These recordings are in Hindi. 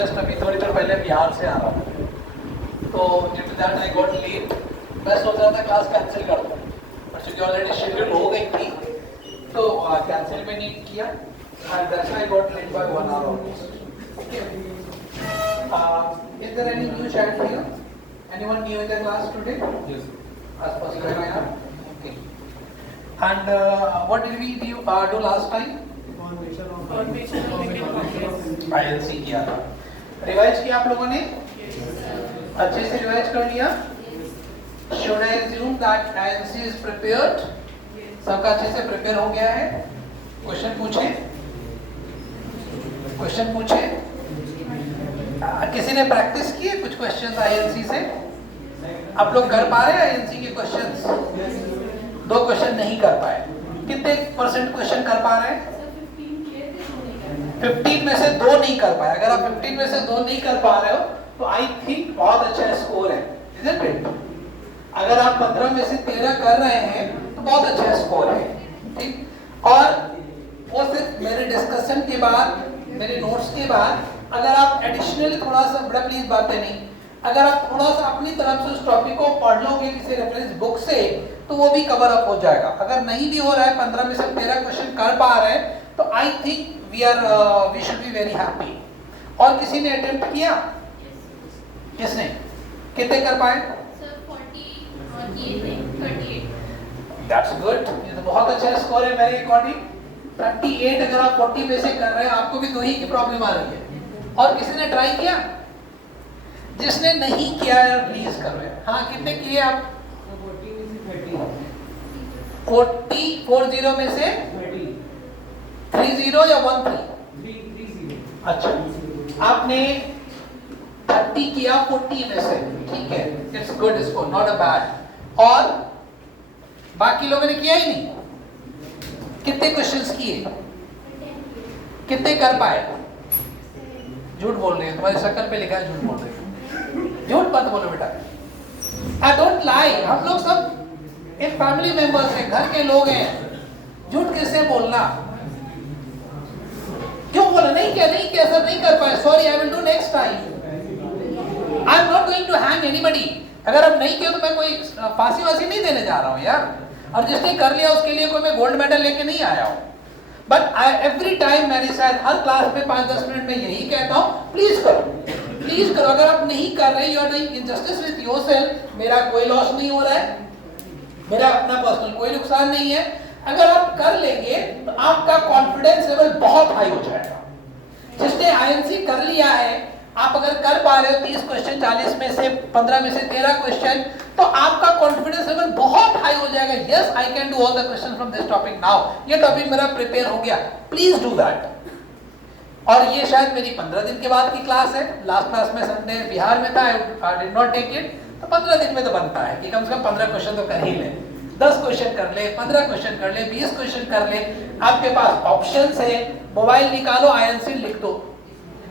जस्ट अभी थोड़ी देर पहले बिहार से आ रहा था, तो due to that I got late. मैं सोच रहा था क्लास कैंसिल कर दूँ, बट चूँकि ऑलरेडी शेड्यूल हो गई थी तो कैंसिल भी नहीं किया, and that's why I got late by 1 hour almost. Is there any new child here? Anyone new in the class today? Yes. As possible, I am. Okay. And what did we do last time? INC किया था। रिवाइज किया आप लोगों ने? अच्छे से रिवाइज कर लिया? Should I assume that INC is prepared? सबका अच्छे से प्रिपेयर हो गया है? क्वेश्चन पूछे? किसी ने प्रैक्टिस की है कुछ क्वेश्चंस INC से? आप लोग कर पा रहे हैं INC के क्वेश्चंस? 2 क्वेश्चन नहीं कर पाए। कितने % क्वेश्चन कर पा रहे हैं? 15 में से 2 नहीं कर पाए। अगर आप 15 में से 2 नहीं कर पा रहे हो तो आई थिंक बहुत अच्छा स्कोर है, isn't it? अगर आप 15 में से 13 कर रहे हैं तो बहुत अच्छा स्कोर है, ठीक? और वो सिर्फ मेरे डिस्कशन के बाद, मेरे नोट्स के बाद, अगर आप एडिशनली थोड़ा सा, बड़ा प्लीज बातें नहीं, अगर आप थोड़ा सा अपनी तरफ से उस टॉपिक को पढ़ लोगे किसी रेफरेंस बुक से तो वो भी कवर अप हो जाएगा। अगर नहीं भी हो रहा है, 15 में से 13 क्वेश्चन कर पा रहे हैं तो I think we should be very happy. और किसी ने अटेम्प्ट किया? किसने? कितने कर पाए? That's good. ये तो बहुत अच्छा स्कोर है मेरे अकॉर्डिंग। 38 अगर आप 40 में से कर रहे हैं, आपको भी 2 ही की प्रॉब्लम आ रही है। और किसी ने ट्राई किया? जिसने नहीं किया प्लीज कर रहे हैं। हाँ, कितने किए आप? 40 में से 30 या 13? अच्छा, आपने 30 किया 40 में से, ठीक है, it's good score, not a bad. और बाकी लोगों ने किया ही नहीं। कितने क्वेश्चंस किए? कितने कर पाए? झूठ बोल रहे हैं, तुम्हारी शक्ल पे लिखा है झूठ बोल रहे हो। झूठ मत बोलो बेटा, आई डोंट लाई। हम लोग सब एक फैमिली मेंबर्स हैं, घर के लोग हैं, झूठ किससे बोलना? क्यों बोला नहीं किया सर, नहीं कर पाए, sorry, I will do next time. I am not going to hang anybody. अगर अब नहीं किया तो मैं कोई फांसी वासी नहीं देने जा रहा हूँ यार, और जिसने कर लिया उसके लिए कोई मैं गोल्ड मेडल लेके नहीं आया हूँ। बट एवरी टाइम मैंने शायद हर क्लास में 5-10 मिनट में यही कहता हूँ, प्लीज करो, प्लीज करो। अगर आप नहीं कर रहे, you are doing injustice with yourself. मेरा कोई लॉस नहीं हो रहा है, मेरा अपना पर्सनल कोई नुकसान नहीं है। अगर आप कर लेंगे तो आपका कॉन्फिडेंस लेवल बहुत हाई हो जाएगा। जिसने INC कर लिया है, आप अगर कर पा रहे हो 30 क्वेश्चन, 40 में से 15 में से 13 क्वेश्चन, तो आपका कॉन्फिडेंस लेवल बहुत हाई हो जाएगा। Yes, I can do all the question from this topic now. ये टॉपिक मेरा प्रिपेयर हो गया, प्लीज डू दैट। और ये शायद मेरी 15 दिन के बाद की क्लास है। लास्ट क्लास में संडे बिहार में था, I did not take it. तो 15 दिन में तो बनता है कि कम से कम 15 क्वेश्चन तो कर ही ले। 10 क्वेश्चन कर ले, 15 क्वेश्चन कर ले, 20 क्वेश्चन कर ले। आपके पास ऑप्शंस है, मोबाइल निकालो, INC लिख दो।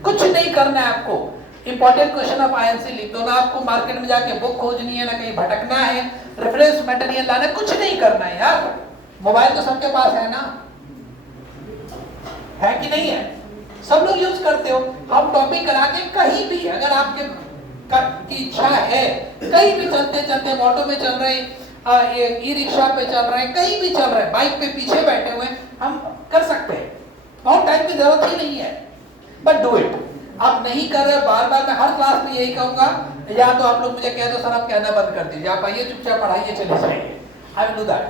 कुछ नहीं करना है आपको, इंपॉर्टेंट क्वेश्चन ऑफ INC लिख दो। ना आपको मार्केट में जाके बुक खोजनी है, ना कहीं भटकना है, रेफरेंस मटेरियल लाना, कुछ नहीं करना है यार। मोबाइल तो सबके पास है ना, है कि नहीं है? सब लोग यूज करते हो। हम टॉपिक करा के कहीं भी, अगर आपके की इच्छा है, कहीं भी चलते चलते, ऑटो में चल रहे, ई रिक्शा पे चल रहे हैं, कहीं भी चल रहे हैं, बाइक पे पीछे बैठे हुए, हम कर सकते हैं। बहुत टाइम की जरूरत ही नहीं है, बट डू इट। आप नहीं कर रहे, बार बार मैं हर क्लास में यही कहूंगा, या तो आप लोग मुझे कह दो सर आप कहना बंद कर दीजिए, आप आइए चुपचाप पढ़ाइए, चले जाइए। आई विल डू दैट।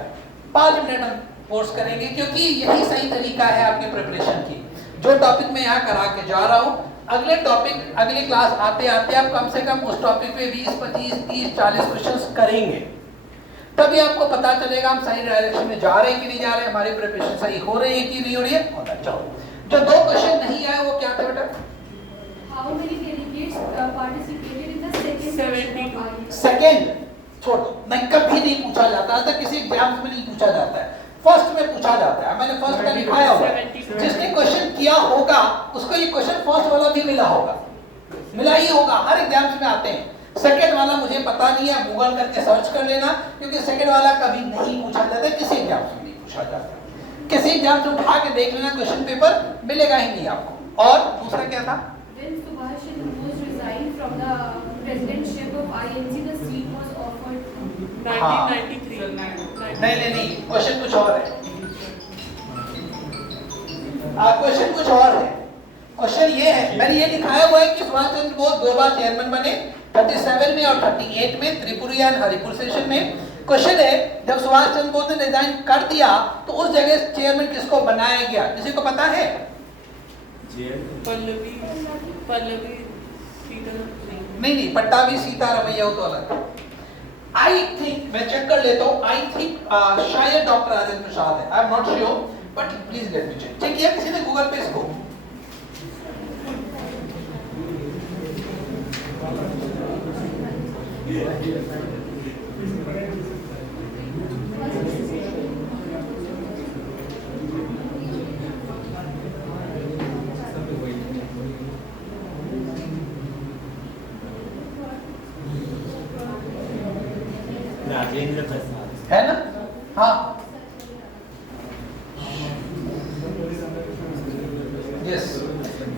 5 मिनट हम कोर्स करेंगे, क्योंकि यही सही तरीका है आपके प्रिपरेशन की। जो टॉपिक मैं यहाँ करा के जा रहा हूँ, अगले टॉपिक, अगली क्लास आते आते आप कम से कम उस टॉपिक पे 20, 25, 30, 40 क्वेश्चंस करेंगे। तभी आपको पता चलेगा हम सही डायरेक्शन में जा रहे हैं कि नहीं जा रहे हैं, हमारी प्रिपरेशन सही हो रही है कि नहीं हो रही है। चलो, जो 2 क्वेश्चन नहीं आए वो क्या थे बेटा? How many delegates participated in the second? 72. Second छोड़ो, नहीं कभी नहीं पूछा जाता था, किसी एग्जाम में नहीं पूछा जाता है, फर्स्ट में पूछा जाता है। मैंने फर्स्ट का लिखाया होगा, जिसने क्वेश्चन किया होगा उसको ये क्वेश्चन फर्स्ट वाला भी मिला होगा, मिला ही होगा, हर एग्जाम्स में आते हैं। सेकेंड वाला मुझे पता नहीं है, गूगल करके सर्च कर लेना, क्योंकि सेकेंड वाला कभी नहीं पूछा जाता, किसी एग्जाम से नहीं पूछा जाता। किसी एग्जाम से उठा के देख लेना, क्वेश्चन पेपर मिलेगा ही नहीं आपको। और दूसरा क्या था? When Subhash Chandra Bose resigned from the presidentship of INC, the seat was offered to 1993. नहीं, क्वेश्चन कुछ और है। क्वेश्चन कुछ और है। क्वेश्चन ये है, मैंने ये दिखाया हुआ है कि सुभाष चंद्र बोस 2 बार चेयरमैन बने, 37 में और 38 में, त्रिपुरी एंड हरिपुर सेशन में। क्वेश्चन है, जब सुभाष चंद्र बोस ने रिजाइन कर दिया तो उस जगह चेयरमैन किसको बनाया गया? किसी को पता है? पल्लवी नहीं, पट्टाभी सीतारमैया हो तो अलग। आई थिंक, मैं चेक कर लेता हूँ, आई थिंक शायद डॉक्टर राजेंद्र प्रसाद है। I am not sure, but please let me check. Check किया किसी ने गूगल पे इसको? राजेंद्र प्रसाद है ना? हाँ, yes,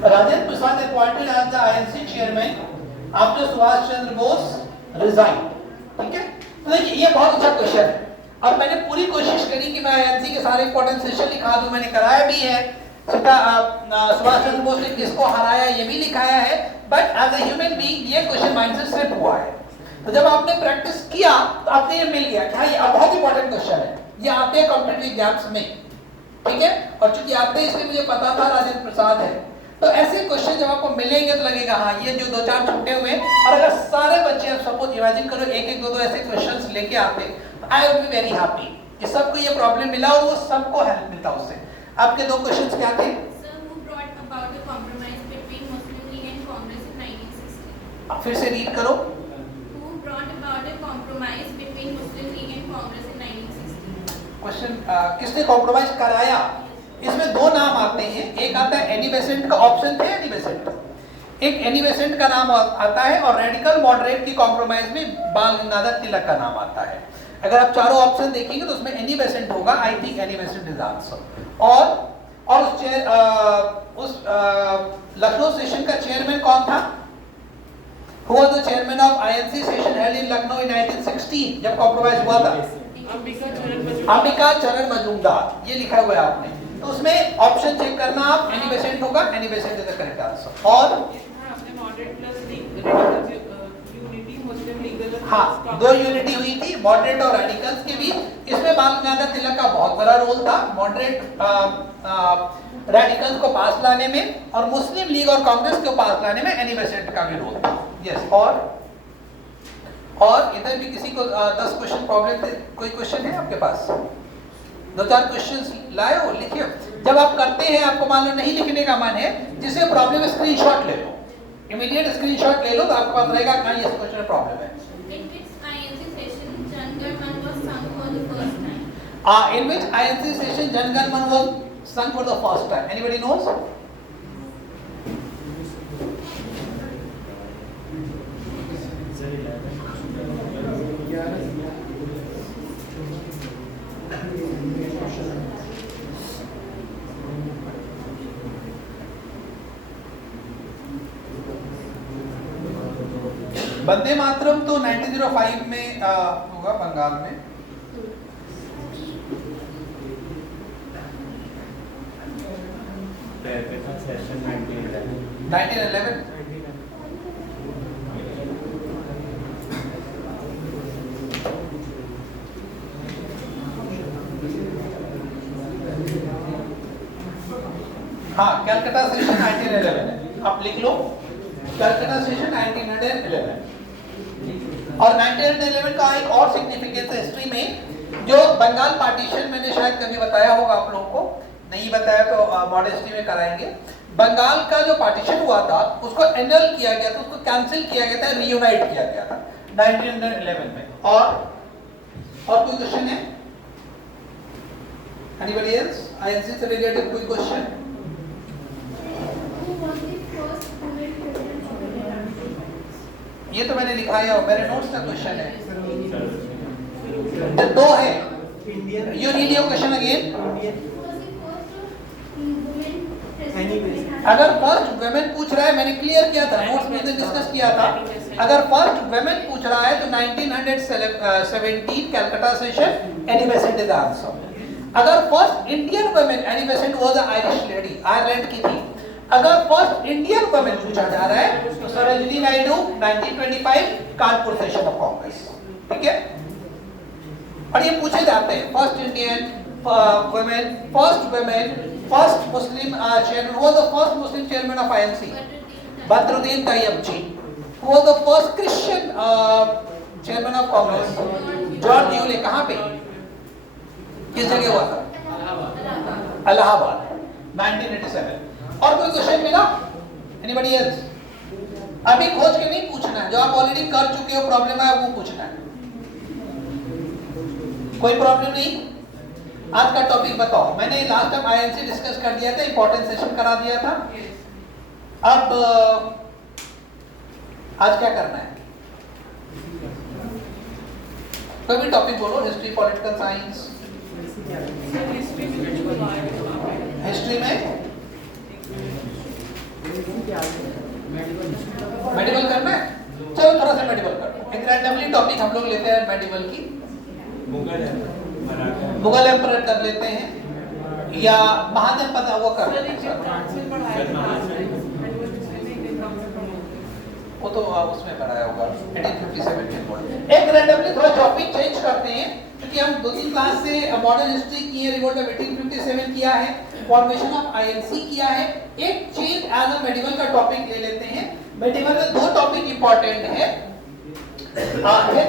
Rajendra Prasad appointed as the INC chairman after Subhash Chandra Bose resign. ठीक है, तो देखिए ये बहुत अच्छा क्वेश्चन है। अब मैंने पूरी कोशिश करी कि मैं आईएनसी के सारे इंपॉर्टेंट सेशन लिखा दूं, मैंने कराया भी है। सुभाष चंद्र बोस ने किसको हराया ये भी लिखाया है, but as a human being ये क्वेश्चन माइंड से स्लिप हुआ है। तो जब आपने प्रैक्टिस किया तो आपको ये मिल गया कि हाँ, ये बहुत इंपॉर्टेंट क्वेश्चन है, ये आते हैं कॉम्पिटिटिव एग्जाम्स में। ठीक है, और चूंकि आते हैं इसलिए मुझे पता था राजेंद्र प्रसाद है। तो ऐसे क्वेश्चन जब आपको मिलेंगे तो लगेगा हाँ, ये जो 2-4 छूटे हुए, और अगर सारे बच्चे आप सपोज इमेजिन करो 1-1, 2-2 ऐसे क्वेश्चंस लेके आते, I would be very happy कि सबको ये प्रॉब्लम मिला और वो सबको हेल्प मिलता उससे। आपके 2 क्वेश्चंस क्या थे? Sir, who brought about the compromise between Muslim League and Congress in 1960? फिर से रीड करो। Who brought about a compromise between Muslim League and Congress in 1960? Question किसने कॉम्प्रोमाइज कराया? इसमें 2 नाम आते हैं, एक आता है एनी बेसेंट का, ऑप्शन थे एनी बेसेंट, एक एनी बेसेंट का नाम आता है, और रेडिकल मॉडरेट की कॉम्प्रोमाइज में बाल गंगाधर तिलक का नाम आता है। अगर आप चारों ऑप्शन देखेंगे तो उसमें एनी बेसेंट होगा। I think any Besant is answer. और उस लखनऊ सेशन का चेयरमैन कौन था? Who was the chairman of INC session held in Lucknow in 1916 जब कॉम्प्रोमाइज हुआ था? अंबिका चरण मजूमदार। ये लिखा हुआ है आपने, तो उसमें ऑप्शन चेक करना आप, एनी बेसेंट होगा, any Besant is the correct answer. और हाँ, 2 यूनिटी हुई थी मॉडरेट और रेडिकल्स के बीच। इसमें बाल गंगाधर तिलक का बहुत बड़ा रोल था, मॉडरेट रेडिकल्स को पास लाने में, और मुस्लिम लीग और कांग्रेस को पास लाने में एनी बेसेंट का भी रोल था। यस, और इधर भी किसी को 10 क्वेश्चन प्रॉब्लम थे? कोई क्वेश्चन है आपके पास? 2-4 क्वेश्चंस लाए हो, लिखिए। जब आप करते हैं, आपको मान लो नहीं लिखने का मन है, जिसे प्रॉब्लम है स्क्रीनशॉट ले लो, इमीडिएट स्क्रीनशॉट ले लो, तो आपके पास रहेगा कहां ये क्वेश्चन में प्रॉब्लम है। In which INC session Jan Gan Man was sung for the first time? In which INC session Jan Gan Man was sung for the first time? Anybody knows? Vande Mataram तो 1905 में होगा बंगाल में। सेशन 1911 हाँ, कलकत्ता सेशन 1911 है, आप लिख लो कलकत्ता सेशन 1911। और 1911 का एक और सिग्निफिकेंस है हिस्ट्री में, जो बंगाल पार्टीशन, मैंने शायद कभी बताया होगा आप लोगों को, नहीं बताया तो मॉडेस्टी में कराएंगे। बंगाल का जो पार्टीशन हुआ था उसको एनल किया गया था, उसको कैंसिल किया गया था, रीयूनाइट किया गया था 1911 में। और कोई क्वेश्चन है? Anybody else? आईएनसी से रिलेटेड कोई question? Who was the first woman president of India? ये तो मैंने लिखा है, मेरे नोट्स का क्वेश्चन है। 2 है। You read your question again. Who was the first woman president of India? अगर फर्स्ट वुमेन पूछ रहा है, मैंने क्लियर किया था, नोट्स में डिस्कस किया था, अगर फर्स्ट वुमेन पूछ रहा है तो 1917 Calcutta session, Annie Besant is the answer. अगर first Indian women, Annie Besant was a Irish lady, Ireland की थी। अगर फर्स्ट इंडियन वुमेन पूछा जा रहा है तो सरोजिनी नायडू 1925 कानपुर सेशन ऑफ कांग्रेस, ठीक है। और ये पूछे जाते हैं first Indian women, first women, first Muslim chairman, who was the first Muslim chairman of INC? Badruddin Tayyib-ji. Who was the first Christian chairman of Congress? John Dewey. कहाँ पे? किस जगह हुआ था? इलाहाबाद 1987। और कोई क्वेश्चन मिला? Anybody else? अभी खोज के नहीं पूछना है, जो आप ऑलरेडी कर चुके हो, प्रॉब्लम है वो पूछना है। कोई प्रॉब्लम नहीं? आज का टॉपिक बताओ। मैंने लास्ट टाइम आईएनसी डिस्कस कर दिया था, इंपॉर्टेंट सेशन करा दिया था। अब आज क्या करना है? कोई भी टॉपिक बोलो, हिस्ट्री, पॉलिटिकल साइंस। हिस्ट्री में मेडिकल करना है, चलो थोड़ा सा मेडिकल कर लो। एक रैंडमली टॉपिक हम लोग लेते हैं मेडिकल की। मुगल एम्परर कर लेते हैं या महाजनपद वो कर लेते हैं। वो तो उसमें पढ़ाया होगा 1857 के बोर्ड। एक रैंडमली थोड़ा टॉपिक चेंज करते हैं, क्योंकि हम 2-3 क्लास से मॉडर्न हिस्ट्री की है, रिवोल्ट ऑफ 1857 किया है, फॉर्मेशन ऑफ आईएनसी किया है। एक चेंज एज अ मेडिवल का टॉपिक ले लेते हैं। मेडिवल में 2 टॉपिक इंपॉर्टेंट है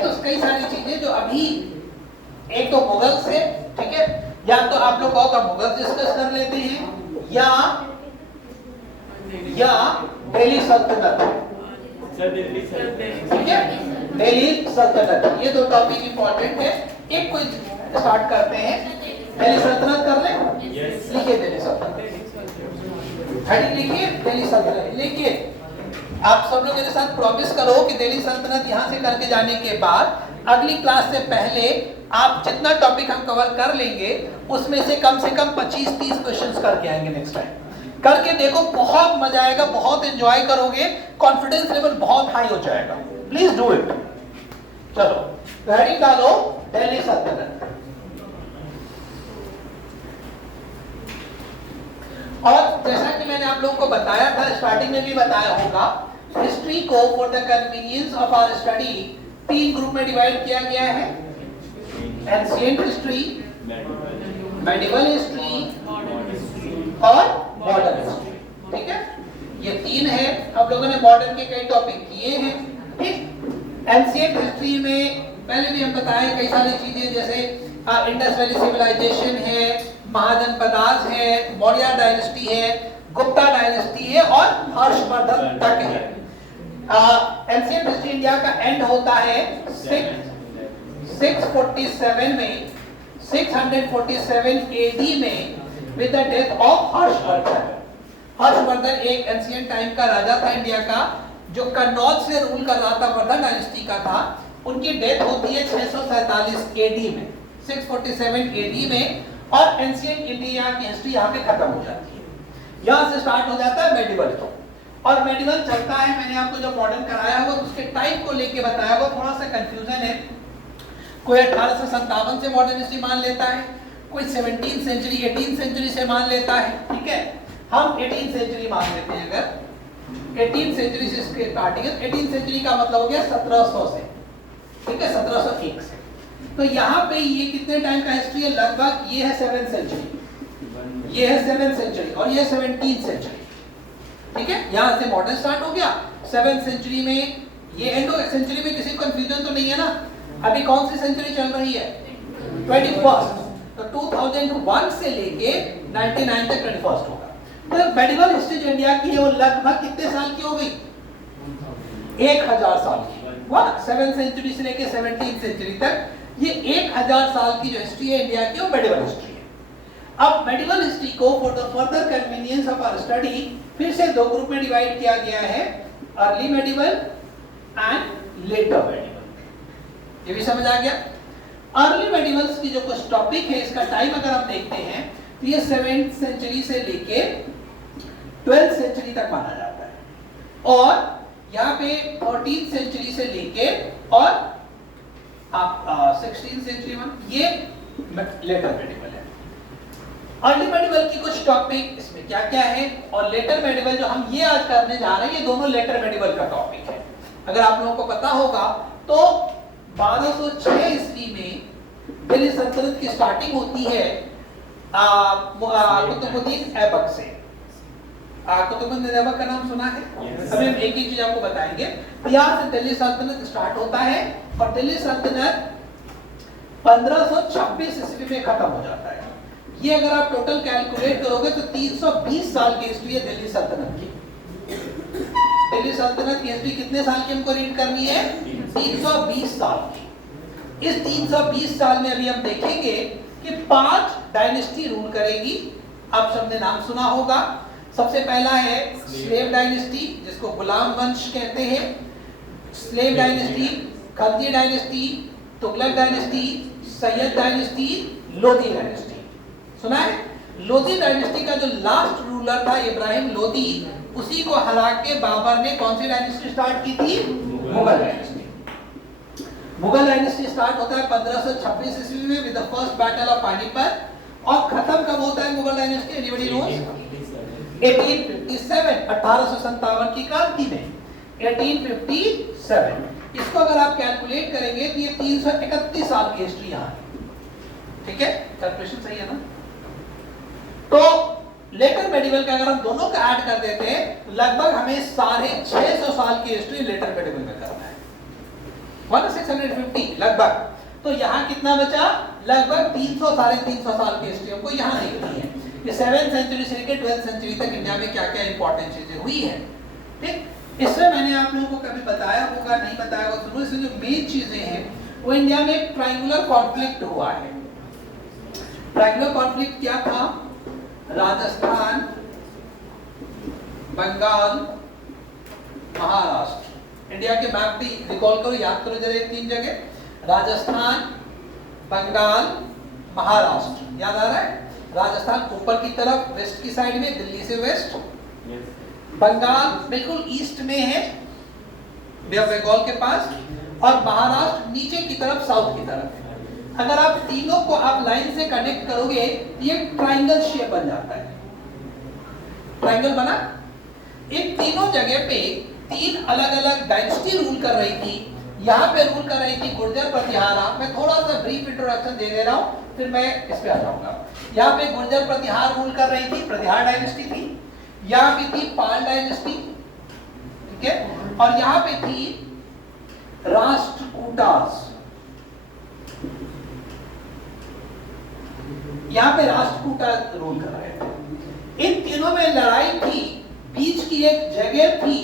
तो कई सारी चीजें जो अभी, एक तो मुगल से, ठीक है, या तो आप लोग कहो तो मुगल डिस्कस कर लेते हैं, या दिल्ली सल्तनत, ठीक है, दिल्ली सल्तनत। ये 2 टॉपिक इंपॉर्टेंट है। एक कोई स्टार्ट करते हैं, दिल्ली सल्तनत कर ले। लिखिए दिल्ली सल्तनत, हेडिंग लिखिए दिल्ली सल्तनत। लिखिए, आप सब लोग मेरे साथ प्रॉमिस करो कि दिल्ली सल्तनत यहाँ से करके जाने के बाद अगली क्लास से पहले आप जितना टॉपिक हम कवर कर लेंगे उसमें से कम 25-30 क्वेश्चंस करके आएंगे नेक्स्ट टाइम। करके देखो, बहुत मजा आएगा, बहुत एंजॉय करोगे, कॉन्फिडेंस लेवल बहुत हाई हो जाएगा। Please do it. चलो हेडिंग डालो दिल्ली सल्तनत। और जैसा कि मैंने आप लोगों को बताया था, स्टार्टिंग में भी बताया होगा, हिस्ट्री को for the convenience of our study 3 group में डिवाइड किया गया है। एंशिएंट हिस्ट्री, मेडिवल हिस्ट्री और मॉडर्न हिस्ट्री, ठीक है। ये 3 है। अब लोगों ने मॉडर्न के कई टॉपिक किए हैं, ठीक। एंशिएंट हिस्ट्री में पहले भी हम बताए कई सारी चीजें, जैसे इंडस वैली सिविलाइजेशन है, महाजनपदास है, मौर्य डायनेस्टी है, गुप्ता डायनेस्टी है और हर्षवर्धन तक है। एंशिएंट हिस्ट्री इंडिया का एंड होता है 647 में, 647 AD में with the death of Harshvardhan. Harshvardhan एक एंशिएंट टाइम का राजा था इंडिया का, जो कन्नौज से रूल कर रहा था, वर्धन डायनेस्टी का था। उनकी डेथ होती है 647 AD में, 647 AD में। और एंशिएंट इंडिया की हिस्ट्री यहाँ पे खत्म हो जाती है। यहाँ से स्टार्ट हो जाता है मेडिवल को, और मेडिवल चलता है। मैंने आपको जो मॉडर्न कराया होगा उसके टाइप को लेके बताया होगा, थोड़ा सा कंफ्यूजन है। कोई 1857 से मॉडर्न हिस्ट्री मान लेता है, कोई 17th सेंचुरी 18th सेंचुरी से मान लेता है, ठीक है। हम 18th सेंचुरी मान लेते हैं। अगर 18th सेंचुरी से स्टार्टिंग है, 18th सेंचुरी का मतलब हो गया 1700 से, ठीक है, 1701 से। तो यहाँ पे ये कितने टाइम का हिस्ट्री है? लगभग ये है 7th सेंचुरी, ये है 7th सेंचुरी और ये 17th सेंचुरी, ठीक है। यहाँ से मॉडर्न स्टार्ट हो गया, 7th सेंचुरी में ये एंड हो गया। सेंचुरी में किसी कंफ्यूजन तो नहीं है ना? अभी कौन सी सेंचुरी चल रही है? 21st। तो 2001 से लेके 99 तक 21st होगा। तो मेडिवल हिस्ट्री जो इंडिया की है वो लगभग कितने साल की हो गई? 1000 साल की। 7th सेंचुरी से लेके 17th सेंचुरी तक ये 1000 साल की जो हिस्ट्री है इंडिया की, वो मेडिवल हिस्ट्री है। अब मेडिवल हिस्ट्री को for the further convenience of our study फिर से 2 ग्रुप में डिवाइड किया गया है, early medieval and later medieval. ये भी समझ आ गया? अर्ली मेडिवल्स की जो कुछ टॉपिक है, इसका टाइम अगर हम देखते हैं तो ये 7th सेंचुरी से लेके 12th सेंचुरी तक माना जाता है। और यहाँ पे 14th सेंचुरी से लेके और आप 16th सेंचुरी में ये लेटर मेडिवल है। अर्ली मेडिवल की कुछ टॉपिक इसमें क्या क्या है और लेटर मेडिवल जो हम ये आज करने जा रहे हैं ये दोनों लेटर मेडिवल का टॉपिक है। अगर आप लोगों को पता होगा तो 1206 ईस्वी में दिल्ली सल्तनत की स्टार्टिंग होती है कुतुबुद्दीन ऐबक से। कुतुबुद्दीन ऐबक का नाम सुना है? अभी हम एक ही चीज आपको बताएंगे। यहाँ से दिल्ली सल्तनत स्टार्ट होता है और दिल्ली सल्तनत 1526 ईस्वी में खत्म हो जाता है। ये अगर आप टोटल कैलकुलेट करोगे तो 320 साल की हिस्ट्री है दिल्ली सल्तनत की। दिल्ली सल्तनत की हिस्ट्री कितने साल की हमको रीड करनी है? 320 साल की। इस 320 साल में अभी हम देखेंगे कि 5 डायनेस्टी रूल करेगी। आप सबने नाम सुना होगा। सबसे पहला है स्लेव डायनेस्टी जिसको गुलाम वंश कहते हैं। Slave dynasty, Khalji dynasty, Tughlaq dynasty, Syed dynasty, Lodhi dynasty. सुना है? लोधी डायनेस्टी का जो लास्ट रूलर था इब्राहिम लोधी, उसी को हरा के बाबर ने कौन सी डायनेस्टी स्टार्ट की थी? Mughal dynasty. Mughal dynasty start होता है 1526 ईस्वी में with the first battle of Panipat और खत्म कब होता है मुगल डायनेस्टी? Anybody nose? 1857 1857 की क्रांति में 1857। इसको अगर आप कैलकुलेट करेंगे तो ये 331 साल की हिस्ट्री यहाँ है। ठीक है? कैलकुलेशन सही है ना? तो लेटर मेडिवल का अगर हम दोनों का ऐड कर देते हैं तो लगभग हमें 650 साल की हिस्ट्री लेटर मेडिवल में करना है। 1650 लगभग। तो यहाँ कितना बचा? लगभग 300 350 साल की हिस्ट्री हमको यहाँ देखनी है। ये 7th सेंचुरी से लेकर 12th सेंचुरी तक इंडिया में क्या क्या इंपॉर्टेंट चीजें हुई है। ठीक? इसमें मैंने आप लोगों को कभी बताया होगा नहीं बताया होगा, सुनो। इसमें जो मेन चीजें हैं वो इंडिया में एक ट्रायंगुलर कॉन्फ्लिक्ट हुआ है। ट्रायंगुलर कॉन्फ्लिक्ट क्या था? राजस्थान, बंगाल, महाराष्ट्र। इंडिया के मैप भी रिकॉल करो, याद करो जरा 3 जगह। राजस्थान, बंगाल, महाराष्ट्र। याद आ रहा है? राजस्थान ऊपर की तरफ वेस्ट की साइड में, दिल्ली से वेस्ट। बंगाल बिल्कुल ईस्ट में है, बे ऑफ बंगाल के पास। और महाराष्ट्र नीचे की तरफ, साउथ की तरफ है। अगर आप तीनों को आप लाइन से कनेक्ट करोगे तो ये ट्रायंगल शेप बन जाता है। ट्रायंगल बना। इन तीनों जगह पे 3 अलग अलग डायनेस्टी रूल कर रही थी। यहाँ पे रूल कर रही थी गुर्जर प्रतिहारा। मैं थोड़ा सा ब्रीफ इंट्रोडक्शन दे रहा हूँ, फिर मैं इस पे आ जाऊंगा। यहाँ पे गुर्जर प्रतिहार रूल कर रही थी, प्रतिहार डायनेस्टी थी। यहाँ पे थी पाल डायनेस्टी, ठीक है। और यहाँ पे थी राष्ट्रकूटास। यहाँ पे राष्ट्रकूटा रूल कर रहे थे। इन तीनों में लड़ाई थी। बीच की एक जगह थी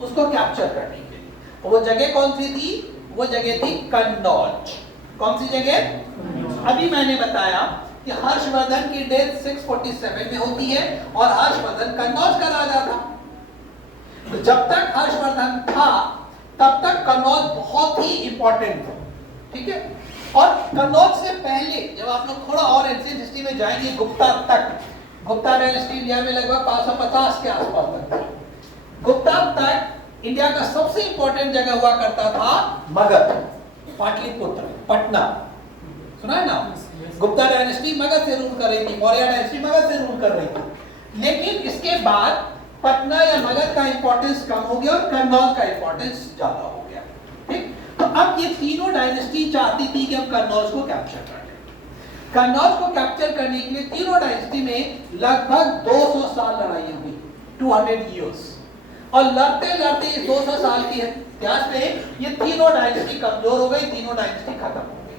उसको कैप्चर करने के लिए। वो जगह कौन सी थी? वो जगह थी कन्नौज। कौन सी जगह? अभी मैंने बताया कि हर्षवर्धन की डेथ 647 में होती है और हर्षवर्धन कन्नौज का राजा था। तो जब तक हर्षवर्धन था तब तक कन्नौज बहुत ही इंपॉर्टेंट था, ठीक है। और कन्नौज से पहले जब आप लोग थोड़ा और एंशिएंट हिस्ट्री में जाएंगे, गुप्ता तक, गुप्ता डायनेस्टी इंडिया में लगभग 550 के आसपास तक थी। गुप्ता तक इंडिया का सबसे इंपॉर्टेंट जगह हुआ करता था मगध, पाटलिपुत्र, पटना। सुना है ना? गुप्ता डायनेस्टी मगध से रूल कर रही थी, मौर्य डायनेस्टी मगध से रूल कर रही थी। लेकिन इसके बाद पटना या मगध का इंपॉर्टेंस कम हो गया और कन्नौज का इंपॉर्टेंस ज्यादा हो गया, ठीक। तो अब ये तीनों डायनेस्टी चाहती थी कि हम कन्नौज को कैप्चर कर लें। कन्नौज को कैप्चर करने के लिए तीनों डायनेस्टी में लगभग 200 साल लड़ाई हुई, 200 इयर्स। और लड़ते लड़ते इस 200 साल की इतिहास में ये तीनों डायनेस्टी कमजोर हो गई, तीनों डायनेस्टी खत्म हो गई,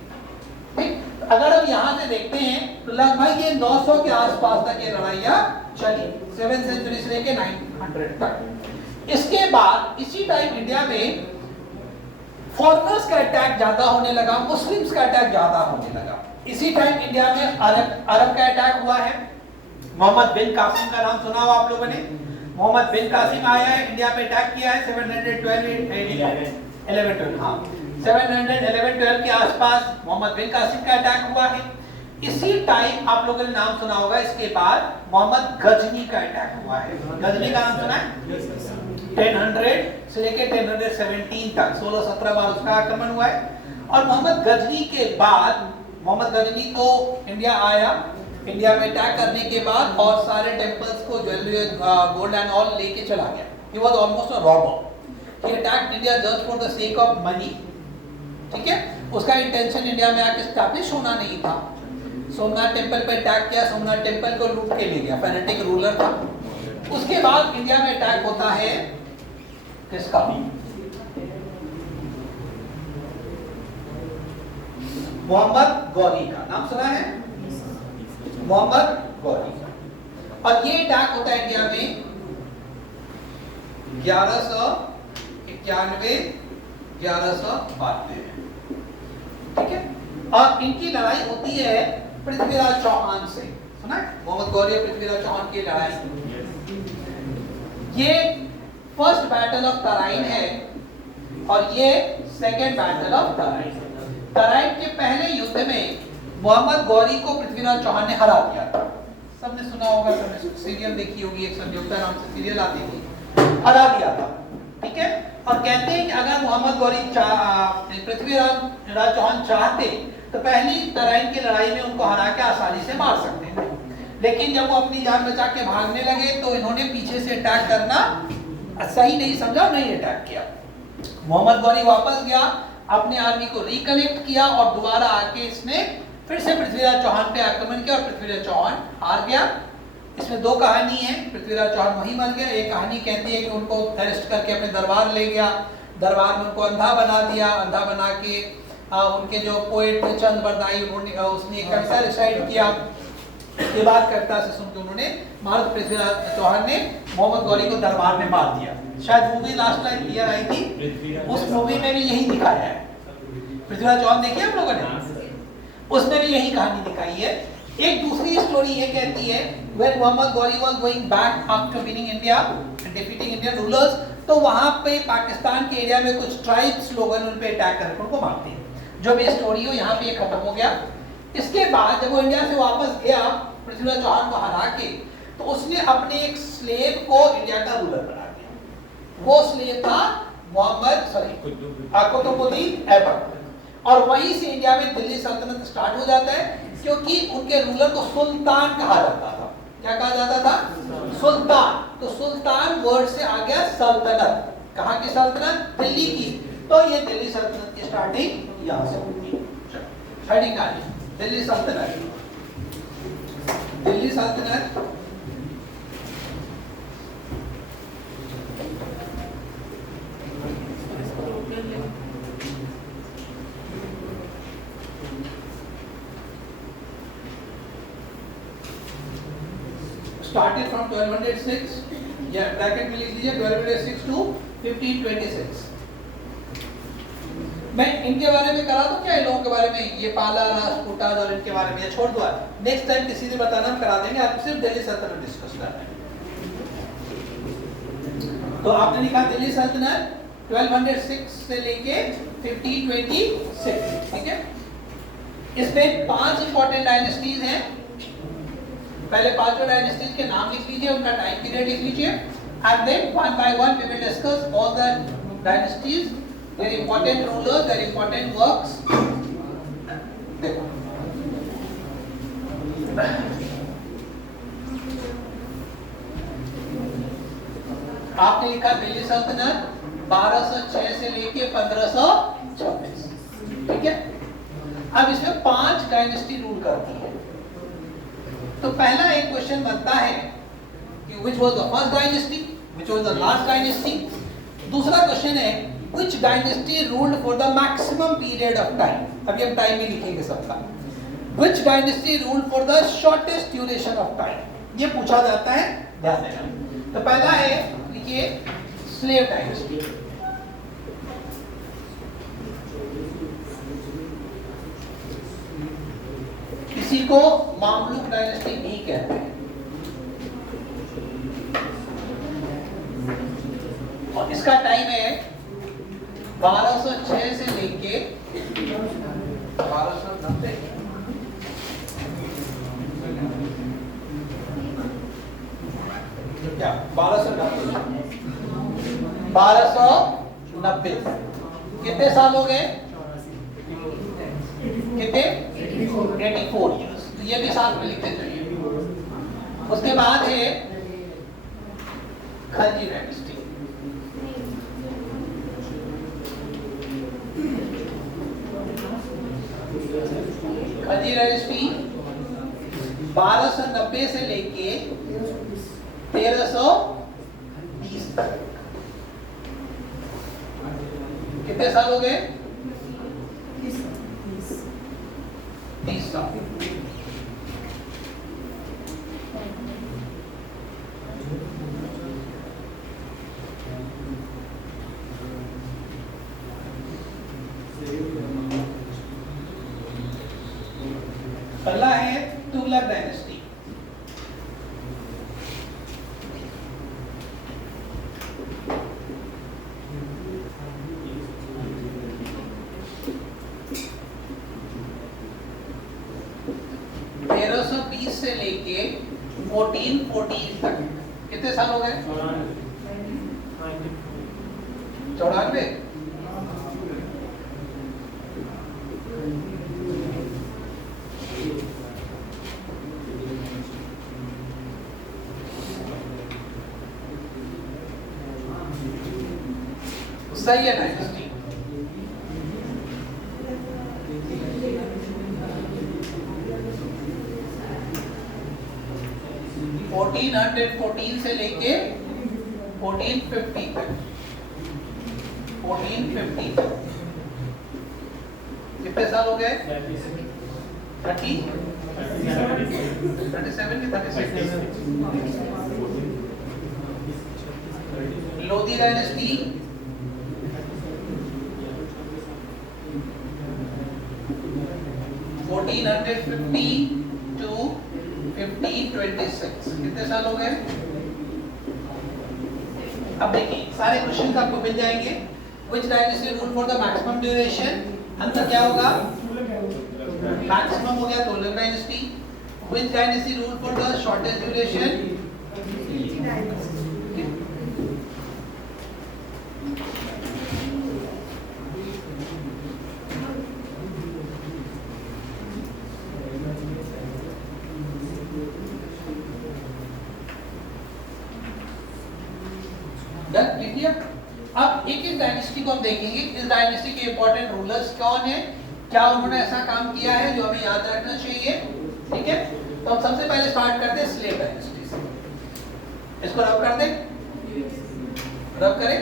ठीक। अगर हम यहाँ से देखते हैं तो लगभग ये 900 के आसपास तक ये लड़ाइयाँ चली, 7th सेंचुरी से लेके 900 तक। इसके बाद इसी टाइम इंडिया में फॉरेनर्स का अटैक ज्यादा होने लगा, मुस्लिम्स का अटैक ज्यादा होने लगा। इसी टाइम इंडिया में अरब का अटैक हुआ है। मोहम्मद बिन कासिम का नाम सुना हो आप लोगों ने? मोहम्मद बिन कासिम आया है, इंडिया पे अटैक किया है 712 के आसपास मोहम्मद बिन कासिम का अटैक हुआ है। इसी टाइम आप लोगों ने नाम सुना होगा, इसके बाद मोहम्मद गजनी का अटैक हुआ है। गजनी का नाम सुना है? 1000 से लेके 1017 तक 16-17 बार उसका आक्रमण हुआ है। और मोहम्मद गजनी के बाद, मोहम्मद गजनी तो इंडिया आया, इंडिया में अटैक करने के बाद और सारे टेंपल्स को ज्वेलरी, गोल्ड एंड ऑल लेके चला गया। He was almost a robber. He attacked India just for the sake of money. ठीक है, उसका इंटेंशन इंडिया में आके एस्टैब्लिश होना नहीं था। सोमनाथ टेंपल पे अटैक किया, सोमनाथ टेंपल को लूट के ले गया, फैनेटिक रूलर था। उसके बाद इंडिया में अटैक होता है किसका? मोहम्मद गौरी का। नाम सुना है? मोहम्मद गौरी का। और ये अटैक होता है इंडिया में 1191 1192 में। ठीक है, और इनकी लड़ाई होती है पृथ्वीराज चौहान से। सुना है? मोहम्मद गौरी और पृथ्वीराज चौहान की लड़ाई। ये फर्स्ट बैटल ऑफ तराइन है और ये second battle of Tarain. Tarain के पहले युद्ध में मोहम्मद गौरी को पृथ्वीराज चौहान ने हरा दिया था। सबने सुना होगा, सबने सीरियल देखी होगी, एक संयुक्ता नाम से सीरियल आती थी, हरा दिया था। ठीक है, और कहते हैं कि अगर मोहम्मद गौरी पृथ्वीराज चौहान चाहते तो पहली तराइन की लड़ाई में उनको हरा के आसानी से मार सकते थे, लेकिन जब वो अपनी जान बचा के भागने लगे तो इन्होंने पीछे से अटैक करना सही नहीं समझा, नहीं अटैक किया। मोहम्मद गौरी वापस गया, अपने आर्मी को रिकलेक्ट किया और दोबारा आके इसने फिर से पृथ्वीराज चौहान पे आक्रमण किया और पृथ्वीराज चौहान हार गया। इसमें दो कहानी है, पृथ्वीराज चौहान वहीं मर गया। एक कहानी कहती है कि उनको अरेस्ट करके अपने दरबार ले गया, दरबार में उनको अंधा बना दिया, अंधा बना के उनके जो पोएट थे चंद बरदाई, उसने एक कविता रिसाइट किया। ये बात कविता से सुनकर उन्होंने मार, पृथ्वीराज चौहान ने मोहम्मद गौरी को दरबार में मार दिया। शायद movie last time year I थी, उस मूवी में भी यही दिखाया है। पृथ्वीराज चौहान देखिए आप लोगों ने, उसमें भी यही कहानी दिखाई है। एक दूसरी स्टोरी ये कहती है when Mohammad Ghori was going back after winning India and defeating Indian rulers, तो वहां पे पाकिस्तान के एरिया में कुछ ट्राइब्स लोग उन पे अटैक करके उनको मारते हैं। जो भी स्टोरी हो यहाँ पे ये खत्म हो गया। इसके बाद जब वो इंडिया से वापस गया पृथ्वीराज चौहान को हरा के, तो उसने अपने एक स्लेव को इंडिया का रूलर बना दिया। वो स्लेव था कुतुबुद्दीन ऐबक। और वहीं से इंडिया में दिल्ली सल्तनत स्टार्ट हो जाता है, क्योंकि उनके रूलर को सुल्तान कहा जाता था। क्या कहा जाता था? सुल्तान। तो सुल्तान वर्ड से आ गया सल्तनत। कहाँ की सल्तनत? दिल्ली की। तो ये दिल्ली सल्तनत की स्टार्टिंग यहाँ से होती है। स्टार्टिंग कहाँ है? दिल्ली सल्तनत। दिल्ली सल्तनत started from 1206, या ब्रैकेट में लिख लीजिए 1206 to 1526। मैं इनके बारे में करा दूं क्या, इन लोगों के बारे में, ये पाला, राजपूताना और इनके बारे में, छोड़ दो। नेक्स्ट टाइम किसी से बताना, हम करा देंगे। आप सिर्फ दिल्ली सल्तनत डिस्कस कर रहे हैं। तो आपने लिखा दिल्ली सल्तनत 1206 से लेके 1526। ठीक है, इसमें 5 इंपॉर्टेंट डायनेस्टीज हैं। पहले 5 डायनेस्टीज के नाम लिख लीजिए, उनका टाइम पीरियड लिख लीजिए, and then one by one we will discuss all the dynasties, their important rulers, their important works. देखो आपने लिखा दिल्ली सल्तनत 1206 से लेके 1526। ठीक है, अब इसमें 5 डायनेस्टी रूल करती है। तो पहला एक क्वेश्चन बनता है कि which was the first dynasty, which was the last dynasty। दूसरा क्वेश्चन है which dynasty ruled for the maximum period of time। अभी हम टाइम ही लिखेंगे सबका। which dynasty ruled for the shortest duration of time, ये पूछा जाता है, ध्यान देना। तो पहला है, लिखिए, स्लेव डायनेस्टी। इसी को मामलुक डायनेस्टी भी कहते हैं। और इसका टाइम है 1206 से लेके 1290। क्या 1290 कितने साल हो गए? कितने? 84 ईयर्स। तो ये भी साथ में लिखते जाइए। उसके बाद है खलजी डायनेस्टी। खलजी डायनेस्टी 1290 से लेके 1320 तक कितने साल हो गए? 30 साल। अगला है तुगलक डायनेस्टी। से लेके 1440 तक कितने साल हो गए? 94। सही है डायनेस्टी। फोर्टीन 1414 से लेके 1450 तक 1450 तक कितने साल हो गए? 30 37 की 36। लोधी डायनेस्टी 1450 to 1526 कितने साल हो गए? अब देखिए सारे क्वेश्चंस आपको मिल जाएंगे। Which dynasty ruled for the maximum duration? Answer क्या होगा? मैक्सिमम हो गया Tughlaq dynasty. Which dynasty ruled for the shortest duration? अब एक एक डायनेस्टी को हम देखेंगे। इस डायनेस्टी के इंपॉर्टेंट रूलर्स कौन है, क्या उन्होंने ऐसा काम किया है जो हमें याद रखना चाहिए। ठीक है, तो हम सबसे पहले स्टार्ट करते हैं स्लेव डायनेस्टी से। इसको रब कर दें, रब करें।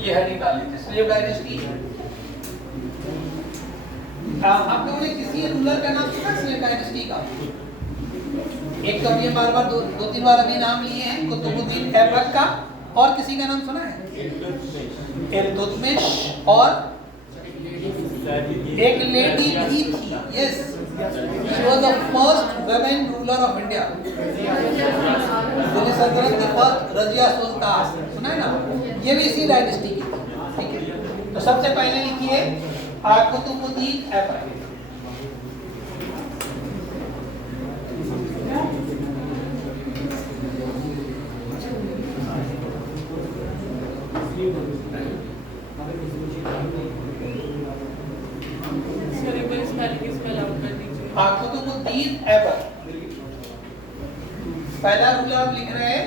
ये है निकाली थी स्लेव डायनेस्टी। आप लोगों ने किसी रूलर का नाम सुना स्लेव डायनेस्टी का? एक तो ये बार बार दो तीन बार अभी नाम लिए हैं, कुतुबुद्दीन ऐबक का, और किसी का नाम सुना है? इल्तुतमिश, और एक लेडी भी थी। Yes, she was the first women ruler of India. Delhi सल्तनत की फर्स्ट रजिया सुल्तान, सुना है ना? ये भी इसी डायनेस्टी की थी। ठीक है, तो सबसे पहले लिखिए कुतुबुद्दीन ऐबक। कुतुबुद्दीन ऐबक पहला रूलर आप लिख रहे हैं।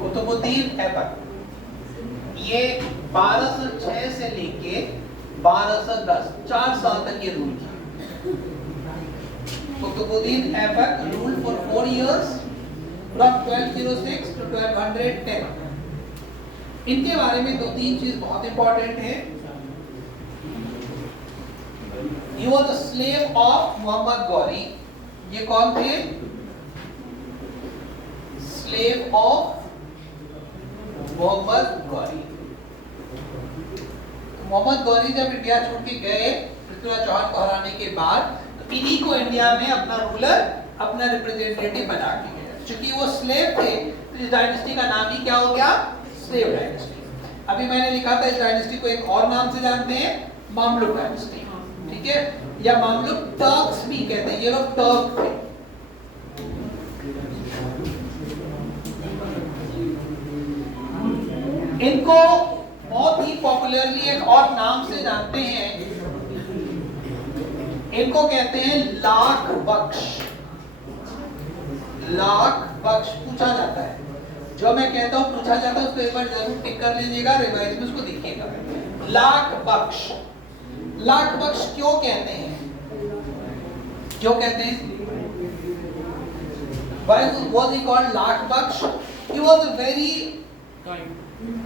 कुतुबुद्दीन ऐबक ये 1206 से लेके 1210, 4 साल तक ये रूल किया। Qutbuddin Aibak rule for 4 years from 1206 to 1210। इनके बारे में 2-3 चीज बहुत इंपॉर्टेंट है। He was a slave of Mohammad Ghori. ये कौन थे? Slave of Mohammad Ghori. मोहम्मद गौरी जब इंडिया छोड़ के गए पृथ्वीराज चौहान को हराने के बाद, तो इन्हीं को इंडिया में अपना रूलर, अपना रिप्रेजेंटेटिव बना के गया। क्योंकि वो स्लेव थे तो इस डायनेस्टी का नाम ही क्या हो गया? Slave dynasty. अभी मैंने लिखा था इस डायनेस्टी को एक और नाम से जानते हैं, मामलुक डायनेस्टी। ठीक है, या मामलुक टर्क्स भी कहते हैं। ये लोग टर्क थे। इनको बहुत ही पॉपुलरली एक और नाम से जानते हैं, इनको कहते हैं लाख बख्श। लाख बख्श पूछा जाता है, जो मैं कहता हूं पूछा जाता है उसको एक बार जरूर टिक कर लीजिएगा, रिवाइज में उसको देखिएगा। लाख बख्श। लाख बख्श क्यों कहते हैं? क्यों कहते हैं? Why was he called lakh Bakhsh? He was a very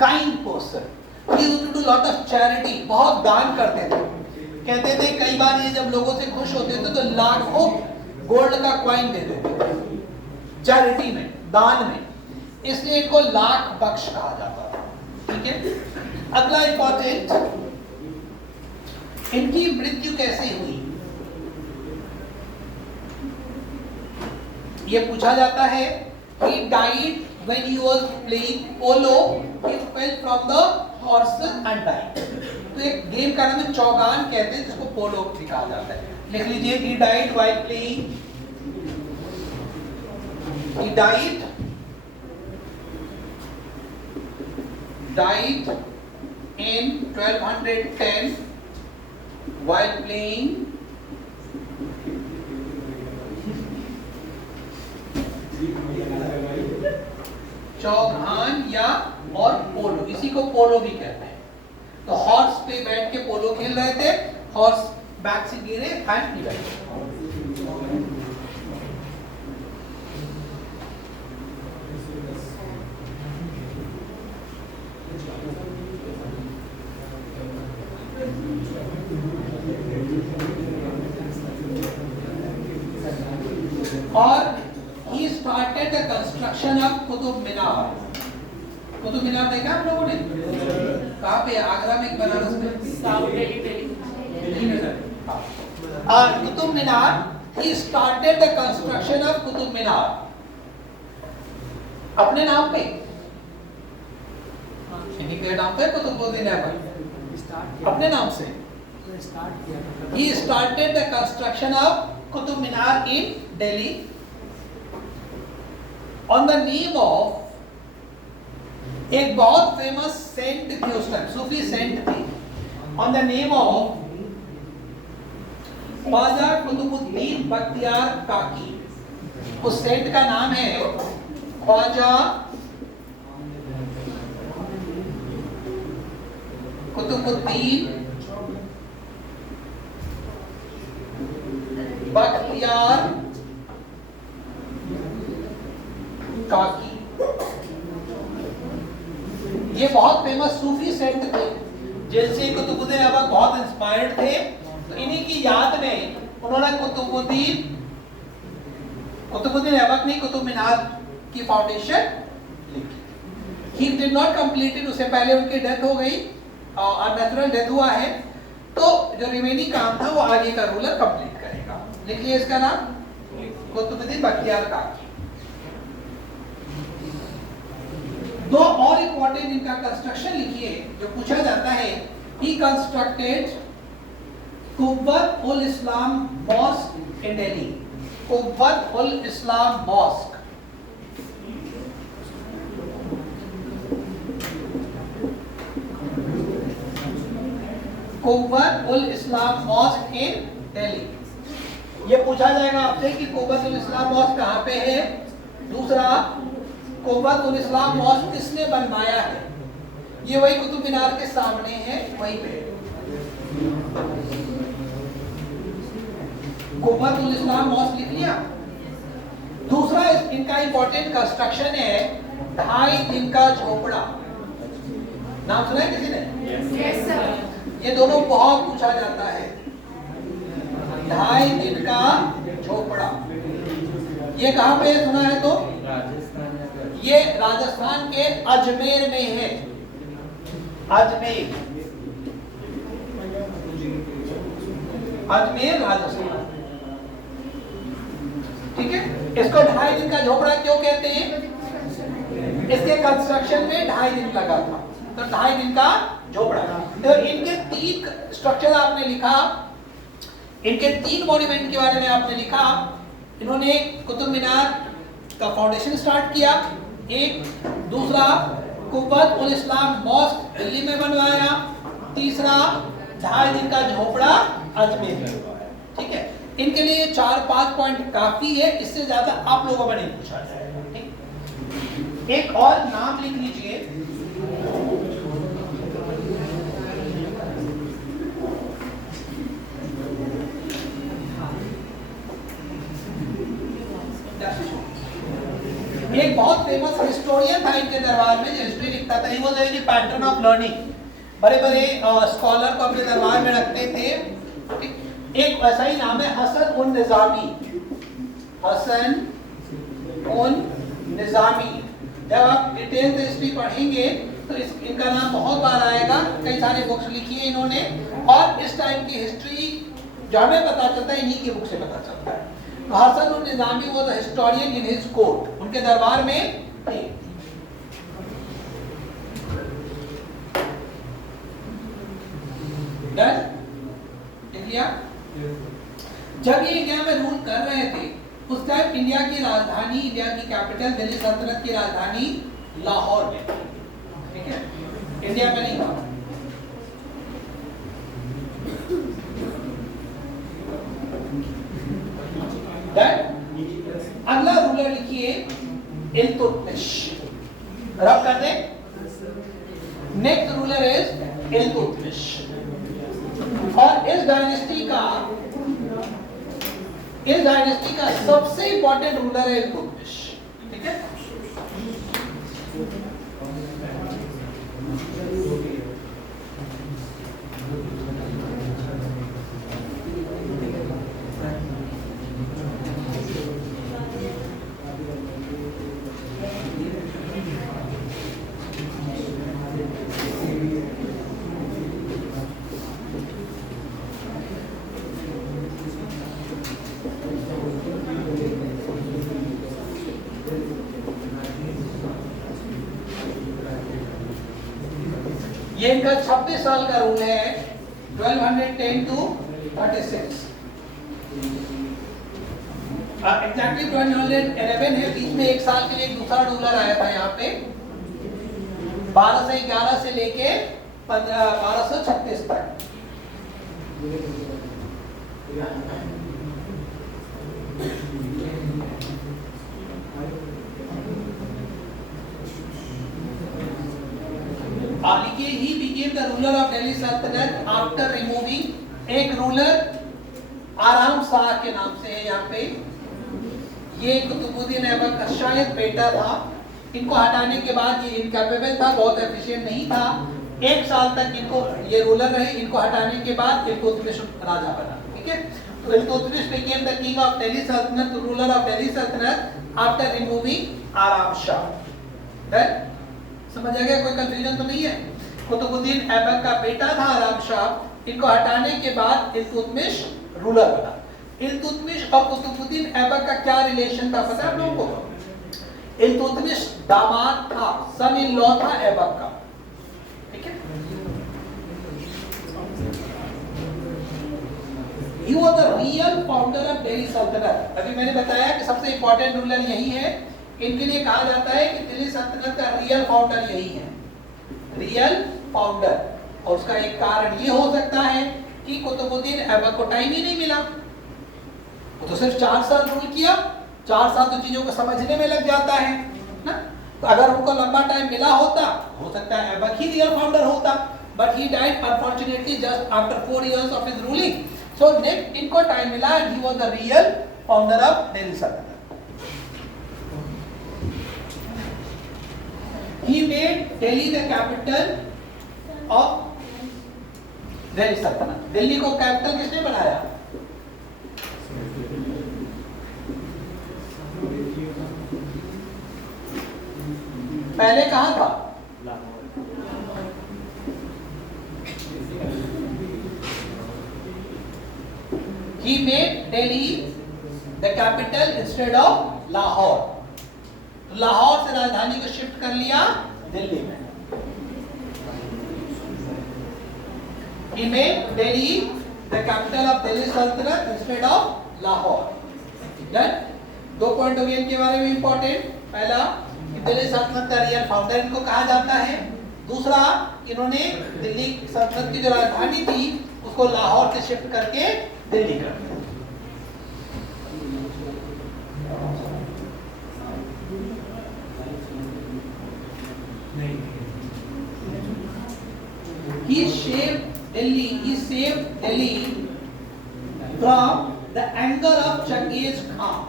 kind person. He used to do lot of charity. बहुत दान करते थे। कहते थे कई बार ये जब लोगों से खुश होते थे तो लाखों गोल्ड का कॉइन दे देते थे चैरिटी में, दान में। इसलिए इनको लाख बख्श कहा जाता था। ठीक है, अगला इंपॉर्टेंट, इनकी मृत्यु कैसे हुई ये पूछा जाता है। He died when he was playing polo. He fell from the horses and died. तो एक गेम का नाम है चौगान कहते हैं, जिसको पोलो कहा जाता है। लिख लीजिए, he died while playing. He died in 1210 while playing Chaugan या और पोलो। इसी को पोलो भी कहते हैं। तो हॉर्स पे बैठ के पोलो खेल रहे थे, हॉर्स बैक से गिरे एंड ही डाइड। और he started the construction of Qutub Minar. Qutub Minar देखा आप लोगों ने? कहाँ पे? आगरा में, बनारस में, south Delhi. Qutub Minar. he started the construction of Qutub Minar अपने नाम पे, इन्हीं के नाम पे कुतुबुद्दीन ऐबक अपने नाम से। he started the construction of Qutub Minar in Delhi on the name of एक बहुत फेमस सेंट थे उस टाइम, सूफी सेंट थे, on the name of Khwaja Qutbuddin Bakhtiyar Kaki. उस सेंट का नाम है ख्वाजा कुतुबुद्दीन बख्तियार काकी। ये बहुत फेमस सूफी सेंट थे, जिनसे कुतुबुद्दीन ऐबक बहुत इंस्पायर्ड थे। तो इन्हीं की याद में उन्होंने कुतुबुद्दीन ऐबक ने कुतुब मीनार की फाउंडेशन लिखी। ही डिड नॉट कंप्लीट इट, उससे पहले उनकी डेथ हो गई, अननेचुरल डेथ हुआ है। तो जो रिमेनिंग काम था वो आगे का रूलर कंप्लीट करेगा। लिखिए इसका नाम कुतुबुद्दीन बख्तियार काकी। दो और इंपॉर्टेंट इनका कंस्ट्रक्शन लिखिए जो पूछा जाता है। He constructed Quwwat ul Islam mosque in Delhi. Quwwat ul Islam mosque, Quwwat ul Islam mosque in Delhi. ये पूछा जाएगा आपसे कि कुव्वत उल इस्लाम मॉस्क कहाँ पे है। दूसरा, कुव्वत उल इस्लाम मॉस्क किसने बनवाया है। ये वही कुतुब मीनार के सामने है, वहीं पे। कुव्वतुल इस्लाम मॉस्क लिख लिया। दूसरा इनका इंपॉर्टेंट कंस्ट्रक्शन है 2.5 दिन का झोपड़ा। नाम सुना है किसी ने? Yes, sir. ये दोनों बहुत पूछा जाता है। 2.5 दिन का झोपड़ा, ये कहाँ पे सुना है? तो राजस्थान में। ये राजस्थान के अजमेर में है। अजमेर, अजमेर राजस्थान। ठीक है, इसको 2.5 दिन का झोपड़ा क्यों कहते हैं? इसके कंस्ट्रक्शन में 2.5 दिन लगा था, तो 2.5 दिन का झोपड़ा। तो इनके 3 स्ट्रक्चर आपने लिखा, इनके 3 मॉन्यूमेंट के बारे में आपने लिखा। इन्होंने कुतुब मीनार का फाउंडेशन स्टार्ट किया, एक। दूसरा कुव्वतुल इस्लाम मॉस्क दिल्ली में बनवाया। तीसरा 2.5 दिन का झोपड़ा अजमेर में बनवाया। ठीक है, इनके लिए 4-5 पॉइंट काफी है, इससे ज्यादा आप लोगों को नहीं पूछा जाएगा। ठीक? एक और नाम लिख लीजिए, एक बहुत फेमस हिस्टोरियन था इनके दरबार में, जो हिस्ट्री लिखता था। He was very pattern of learning. बड़े बड़े स्कॉलर को अपने दरबार में रखते थे। एक ऐसा ही नाम है हसन उन निजामी। हसन उन निजामी। जब आप डिटेल से हिस्ट्री पढ़ेंगे तो इनका नाम बहुत बार आएगा। कई सारे बुक्स लिखी है इन्होंने, और इस टाइम की हिस्ट्री जो हमें पता चलता है इन्हीं की बुक से पता चलता है। हसन उन निजामी वो the historian in his court, उनके दरबार में थे। डन? इंडिया जब ये इंडिया में रूल कर रहे थे उस टाइम इंडिया की राजधानी, इंडिया की कैपिटल दिल्ली सल्तनत की राजधानी लाहौर में। ठीक है, इंडिया में नहीं था। अगला रूलर लिखिए इल्तुतमिश। रब कर दे। नेक्स्ट रूलर इज इल्तुतमिश, और इस डायनेस्टी का सबसे इंपॉर्टेंट रूलर है इल्तुतमिश। ठीक है, ये इनका 26 साल का रूल है, 1210 to 36। एग्जैक्टली 1211 है। बीच में 1 साल के लिए एक दूसरा रूलर आया था यहाँ पे, 1211 से लेके 1236 तक। He became the ruler of Delhi Sultanate after removing एक रूलर आराम शाह के नाम से है यहाँ पे। ये कुतुबुद्दीन ऐबक का शायद बेटा था। इनको हटाने के बाद ये इनकैपेबल था, बहुत एफिशिएंट नहीं था। 1 साल तक इनको ये रूलर रहे। इनको हटाने के बाद इल्तुतमिश राजा बना। ठीक है, तो Iltutmish became the king of Delhi Sultanate, ruler of Delhi Sultanate after removing आराम शाह। समझ आ गया? कोई कंफ्यूजन तो नहीं है? कुतुबुद्दीन ऐबक का बेटा था आराम शाह, इनको हटाने के बाद इल्तुतमिश रूलर बना। इल्तुतमिश और कुतुबुद्दीन ऐबक का क्या रिलेशन था पता है आप लोगों को? इल्तुतमिश दामाद था, सन इन लॉ था ऐबक का। ठीक है, He was the real founder of Delhi Sultanate। अभी मैंने बताया कि सबसे इंपॉर्टेंट रूलर यही है। इनके लिए कहा जाता है कि दिल्ली सल्तनत का रियल फाउंडर यही है, रियल फाउंडर। और उसका एक कारण ये हो सकता है कि कुतुबुद्दीन ऐबक को टाइम ही नहीं मिला। वो तो सिर्फ 4 साल रूल किया। 4 साल तो चीजों को समझने में लग जाता है ना। तो अगर उनको लंबा टाइम मिला होता, हो सकता है ऐबक ही रियल फाउंडर होता। but he died unfortunately just after 4 years of his ruling. So next इनको टाइम मिला and he was the real founder of Delhi Sultanate. He made Delhi the capital of Delhi Sultanate. Delhi को कैपिटल किसने बनाया? पहले कहाँ था? He made Delhi the capital instead of Lahore. तो लाहौर से राजधानी को शिफ्ट कर लिया दिल्ली में. He made Delhi the capital of Delhi Sultanate instead of Lahore. Done? दो पॉइंट हो गए इनके बारे में इंपॉर्टेंट. पहला कि दिल्ली सल्तनत का रियल फाउंडर इनको कहा जाता है. दूसरा, इन्होंने दिल्ली सल्तनत की जो राजधानी थी उसको लाहौर से शिफ्ट करके दिल्ली कर दिया. He saved Delhi from the anger of Genghis Khan.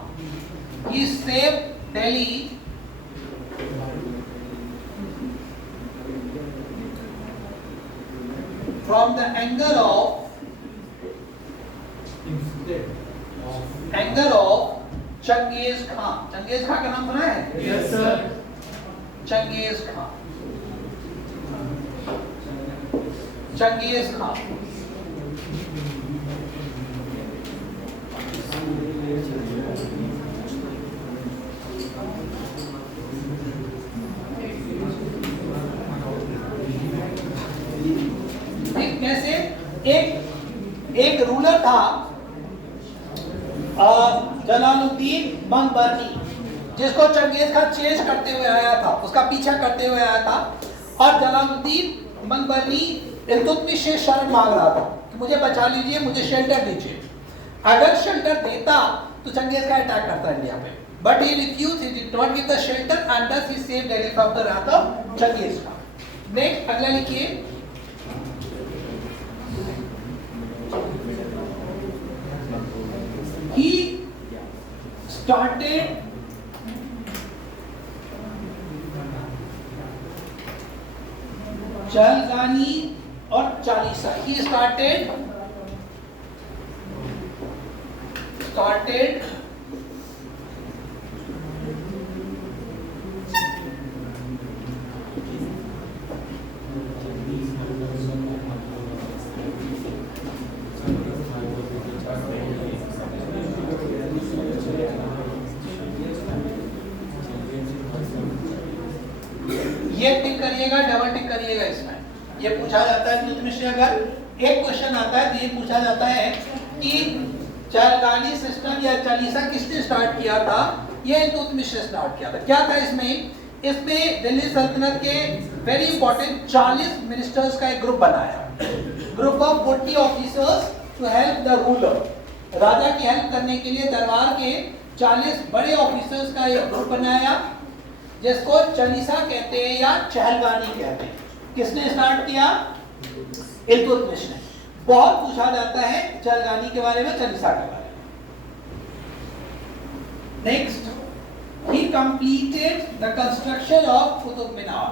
He saved Delhi from the anger of Genghis Khan. Genghis Khan का नाम सुना है? Yes, sir. Genghis Khan. Genghis Khan. कैसे? एक रूलर था जलालुद्दीन मंगबर्नी, जिसको चंगेज खान चेज करते हुए आया था, उसका पीछा करते हुए आया था. और जलालुद्दीन मंगबर्नी इल्तुतमिश से शरण मांग रहा था कि मुझे बचा लीजिए, मुझे शेल्टर दीजिए. अगर शेल्टर देता तो चंगेज खान अटैक करता इंडिया पे. But he refuse, he did not give the shelter and thus he saved Delhi from the wrath of Changez Khan. Next अगला लिखिए. He started चलगानी और चालीसा. He started ये टिक करिएगा, डबल टिक करिएगा. इसमें ये पूछा जाता है इल्तुतमिश से अगर एक क्वेश्चन आता है तो ये पूछा जाता है कि चलगानी सिस्टम या चालीसा किसने स्टार्ट किया था? ये इल्तुतमिश से स्टार्ट किया था. क्या था इसमें? इसमें दिल्ली सल्तनत के वेरी इंपॉर्टेंट 40 मिनिस्टर्स का एक ग्रुप बनाया. Group of 40 officers to help the ruler. राजा की हेल्प करने के लिए दरबार के 40 बड़े ऑफिसर्स का एक ग्रुप बनाया जिसको चालीसा कहते हैं या चहलगानी कहते हैं. किसने स्टार्ट किया? इल्तुतमिश ने. बहुत पूछा जाता है चहलगानी के बारे में, चालीसा के बारे में. Next, he completed the construction of Qutub Minar.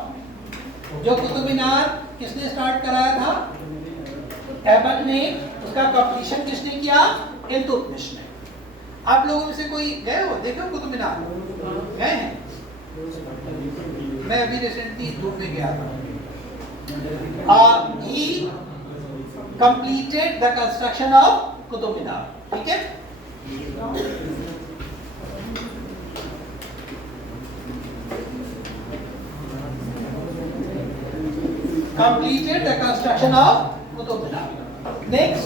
जो कुतुब मीनार किसने स्टार्ट कराया था? ऐबक ने. उसका कंप्लीशन किसने किया? इल्तुतमिश ने. आप लोगों में से कोई गए हो, देखे हो कुतुब मीनार? गए हैं? मैं अभी रिसेंटली दूर में गया था. He completed the construction of Qutub मीनार. ठीक है? Completed the construction of Qutub Minar. Next,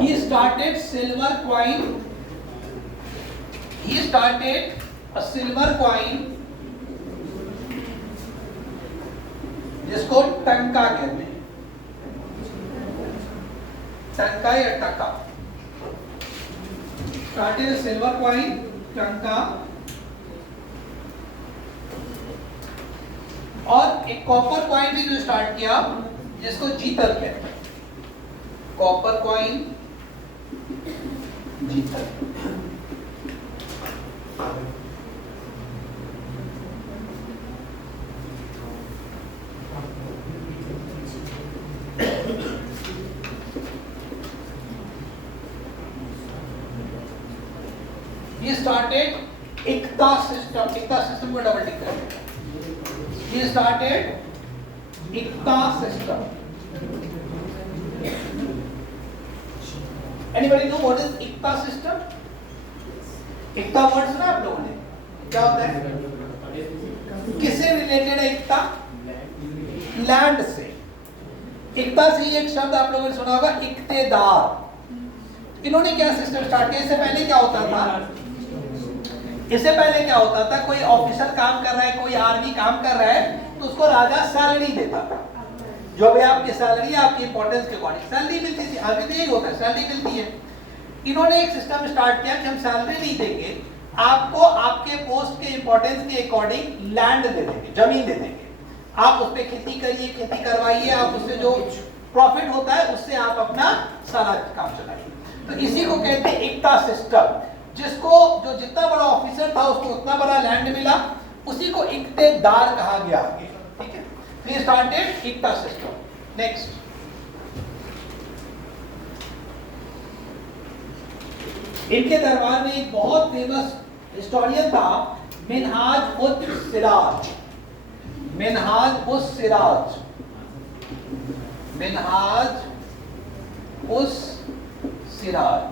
he started silver coin. He started a silver coin जिसको टंका कहते हैं. टंका या टका. started a silver coin टंका और एक कॉपर कॉइन भी जो स्टार्ट किया जिसको जीतल कहते हैं, कॉपर कॉइन जीतल। He started एकता सिस्टम को डबल टिक करेंगे। He started Ekta system. Anybody know what is Ekta system? Ekta word सुना आप लोगों ने? क्या होता है? किससे रिलेटेड है एकता? लैंड से। एकता से ही एक शब्द आप लोगों ने सुना होगा, इक्तेदार। इन्होंने क्या सिस्टम स्टार्ट किया? इससे पहले क्या होता था? इससे पहले क्या होता था? कोई ऑफिसर काम कर रहा है, कोई आर्मी काम कर रहा है, तो उसको राजा सैलरी देता था। जो भी आपकी सैलरी है, आपकी इंपॉर्टेंस के अकॉर्डिंग सैलरी मिलती थी। अभी तो यही होता है, सैलरी मिलती है। इन्होंने एक सिस्टम स्टार्ट किया कि हम सैलरी नहीं देंगे, आपको आपके पोस्ट के इंपॉर्टेंस के अकॉर्डिंग लैंड दे देंगे, जमीन दे देंगे। आप उस पर खेती करिए, खेती करवाइए, आप उससे जो प्रॉफिट होता है उससे आप अपना सारा काम चलाइए। तो इसी को कहते हैं एकता सिस्टम, जिसको जो जितना बड़ा ऑफिसर था उसको उतना बड़ा लैंड मिला, उसी को इक्तेदार कहा गया आगे। ठीक है, we started iqta system. Next, इनके दरबार में एक बहुत फेमस हिस्टोरियन था, मिनहाज उस सिराज। मिनहाज उस सिराज, मिनहाज उस सिराज।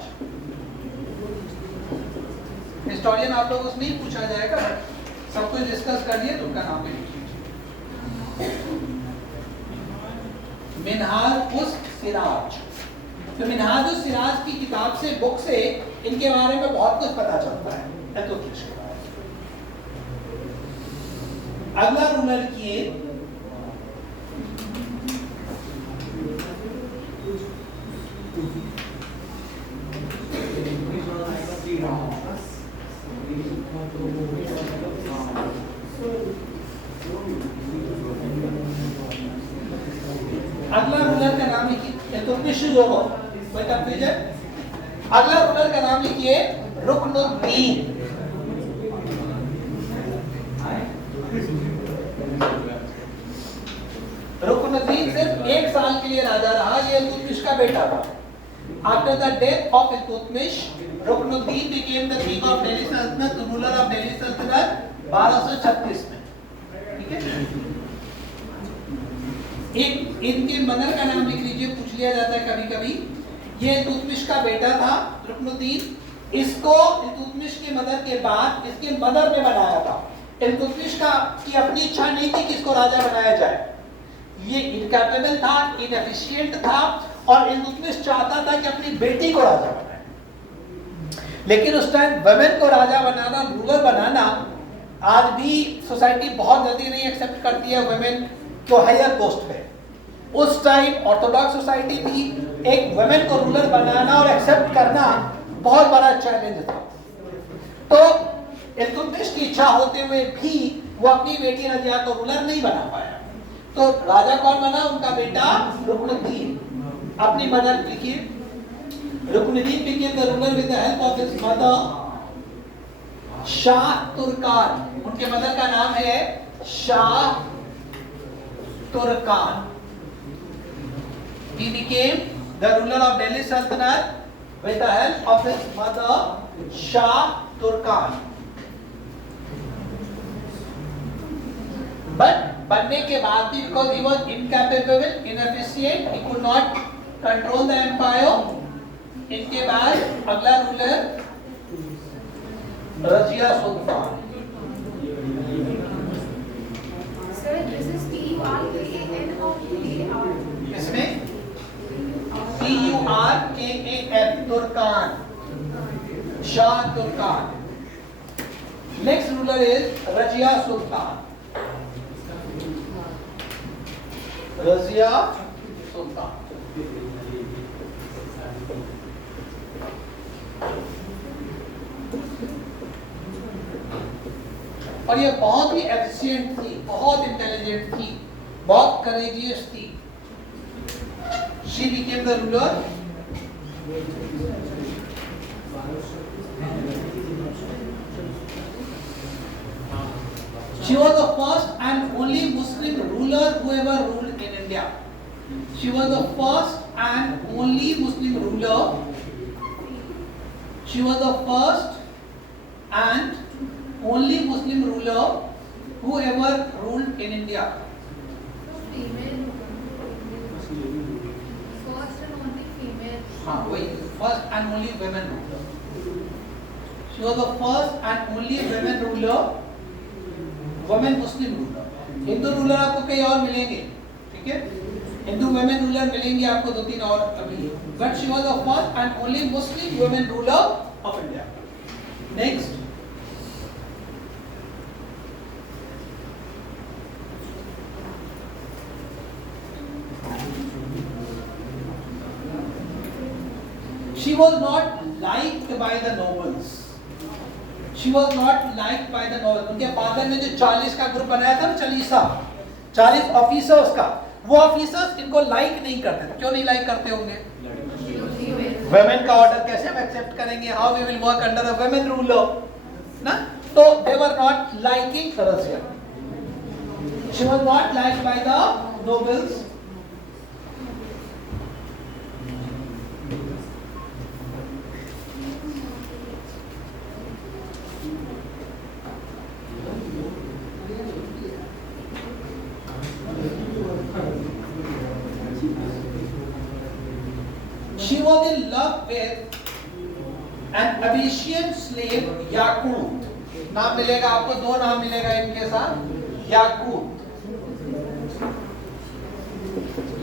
हिस्टोरियन आप लोगों से नहीं पूछा जाएगा, सब कुछ डिस्कस कर लिए तो उनका नाम भी लिख लीजिए। मिनहाज उस सिराज। तो मिनहाज उस सिराज की किताब से, बुक से इनके बारे में बहुत कुछ पता चलता है। इल्तुतमिश के बारे में। अगला रूलर किए अगला रूलर का नाम लिखिए, तो कोई कंफ्यूजन? अगला रूलर का नाम लिखिए रुकनुद्दीन। रुकनुद्दीन सिर्फ 1 साल के लिए राजा रहा, ये इल्तुतमिश का बेटा था। After the death of Iltutmish, Ruknuddin became the king of Delhi Sultanate, the ruler of Delhi Sultanate 1236 में। ठीक है, एक इनके मदर का नाम लिख लीजिए, पूछ लिया जाता है कभी कभी। ये इल्तुतमिश का बेटा था रुकनुद्दीन। इसको इल्तुतमिश की मदर के बाद इसके मदर ने बनाया था। इल्तुतमिश की अपनी इच्छा नहीं थी कि इसको राजा बनाया जाए। ये इनकैपेबल था, इनएफिशिएंट था, और इल्तुतमिश चाहता था कि अपनी बेटी को राजा बनाए। लेकिन उस टाइम वुमेन को राजा बनाना, रूलर बनाना, आज भी सोसाइटी बहुत जल्दी नहीं एक्सेप्ट करती है वुमेन को हायर पोस्ट पे। उस टाइम ऑर्थोडॉक्स सोसाइटी थी, एक वुमेन को रूलर बनाना और एक्सेप्ट करना बहुत बड़ा चैलेंज था। तो इल्तुतमिश की इच्छा होते हुए भी वो अपनी बेटी रजिया को रूलर नहीं बना पाया। तो राजा कौन बना? उनका बेटा रुकनुद्दीन। अपनी मदर लिखिए, Ruknuddin became the ruler with the help of his mother Shah Turkan. उनके मदर का नाम है Shah Turkan. He became the ruler of Delhi Sultanate with the help of his mother Shah Turkan. But बनने के बाद भी, because he was incapable, inefficient, he could not control the empire. इनके बाद अगला ruler Razia Sultan. Sir, this is TURKAN or TAR? इसमें TURKAN, Turkan, Shah Turkan. Next ruler is Razia Sultan. Razia Sultan. और ये बहुत ही एफिशिएंट थी, बहुत इंटेलिजेंट थी, बहुत करेजियस थी. She became the ruler. She was the first and only Muslim ruler who ever ruled in India. She was the first and only Muslim ruler. She was the first and only Muslim ruler who ever ruled in India. Female. First and only female. हाँ वही, first and only women ruler. She was the first and only women ruler, women Muslim ruler. Hindu ruler आपको कई और मिलेंगे, ठीक है? हिंदू women ruler मिलेंगे आपको 2-3 और अभी. But she was the first and only Muslim women ruler of India. Next. She was not liked by the nobles. She was not liked by the nobles. उनके फादर ने जो 40 का ग्रुप बनाया था ना, 40 ऑफिसर्स का, वो ऑफिसर्स इनको लाइक नहीं करते थे. क्यों नहीं लाइक करते होंगे? वुमेन का ऑर्डर कैसे हम एक्सेप्ट करेंगे? How we will work under a women ruler ना? तो they were not liking Razia. She was not liked by the nobles. She was in love with an Abyssinian slave, Yakut. नाम मिलेगा आपको, 2 नाम मिलेगा इनके साथ. याकूत,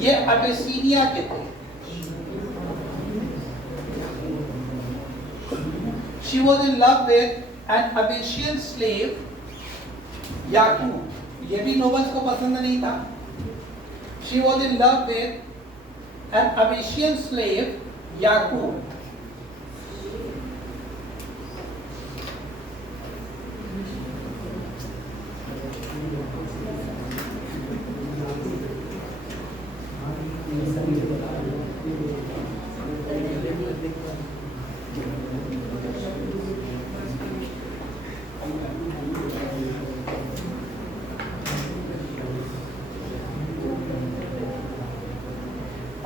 ये अबिसिनिया के थे. She was in love with an Abyssinian slave, Yakut. ये भी नोबल्स को पसंद नहीं था. She was in love with an Abyssinian slave, Yakut.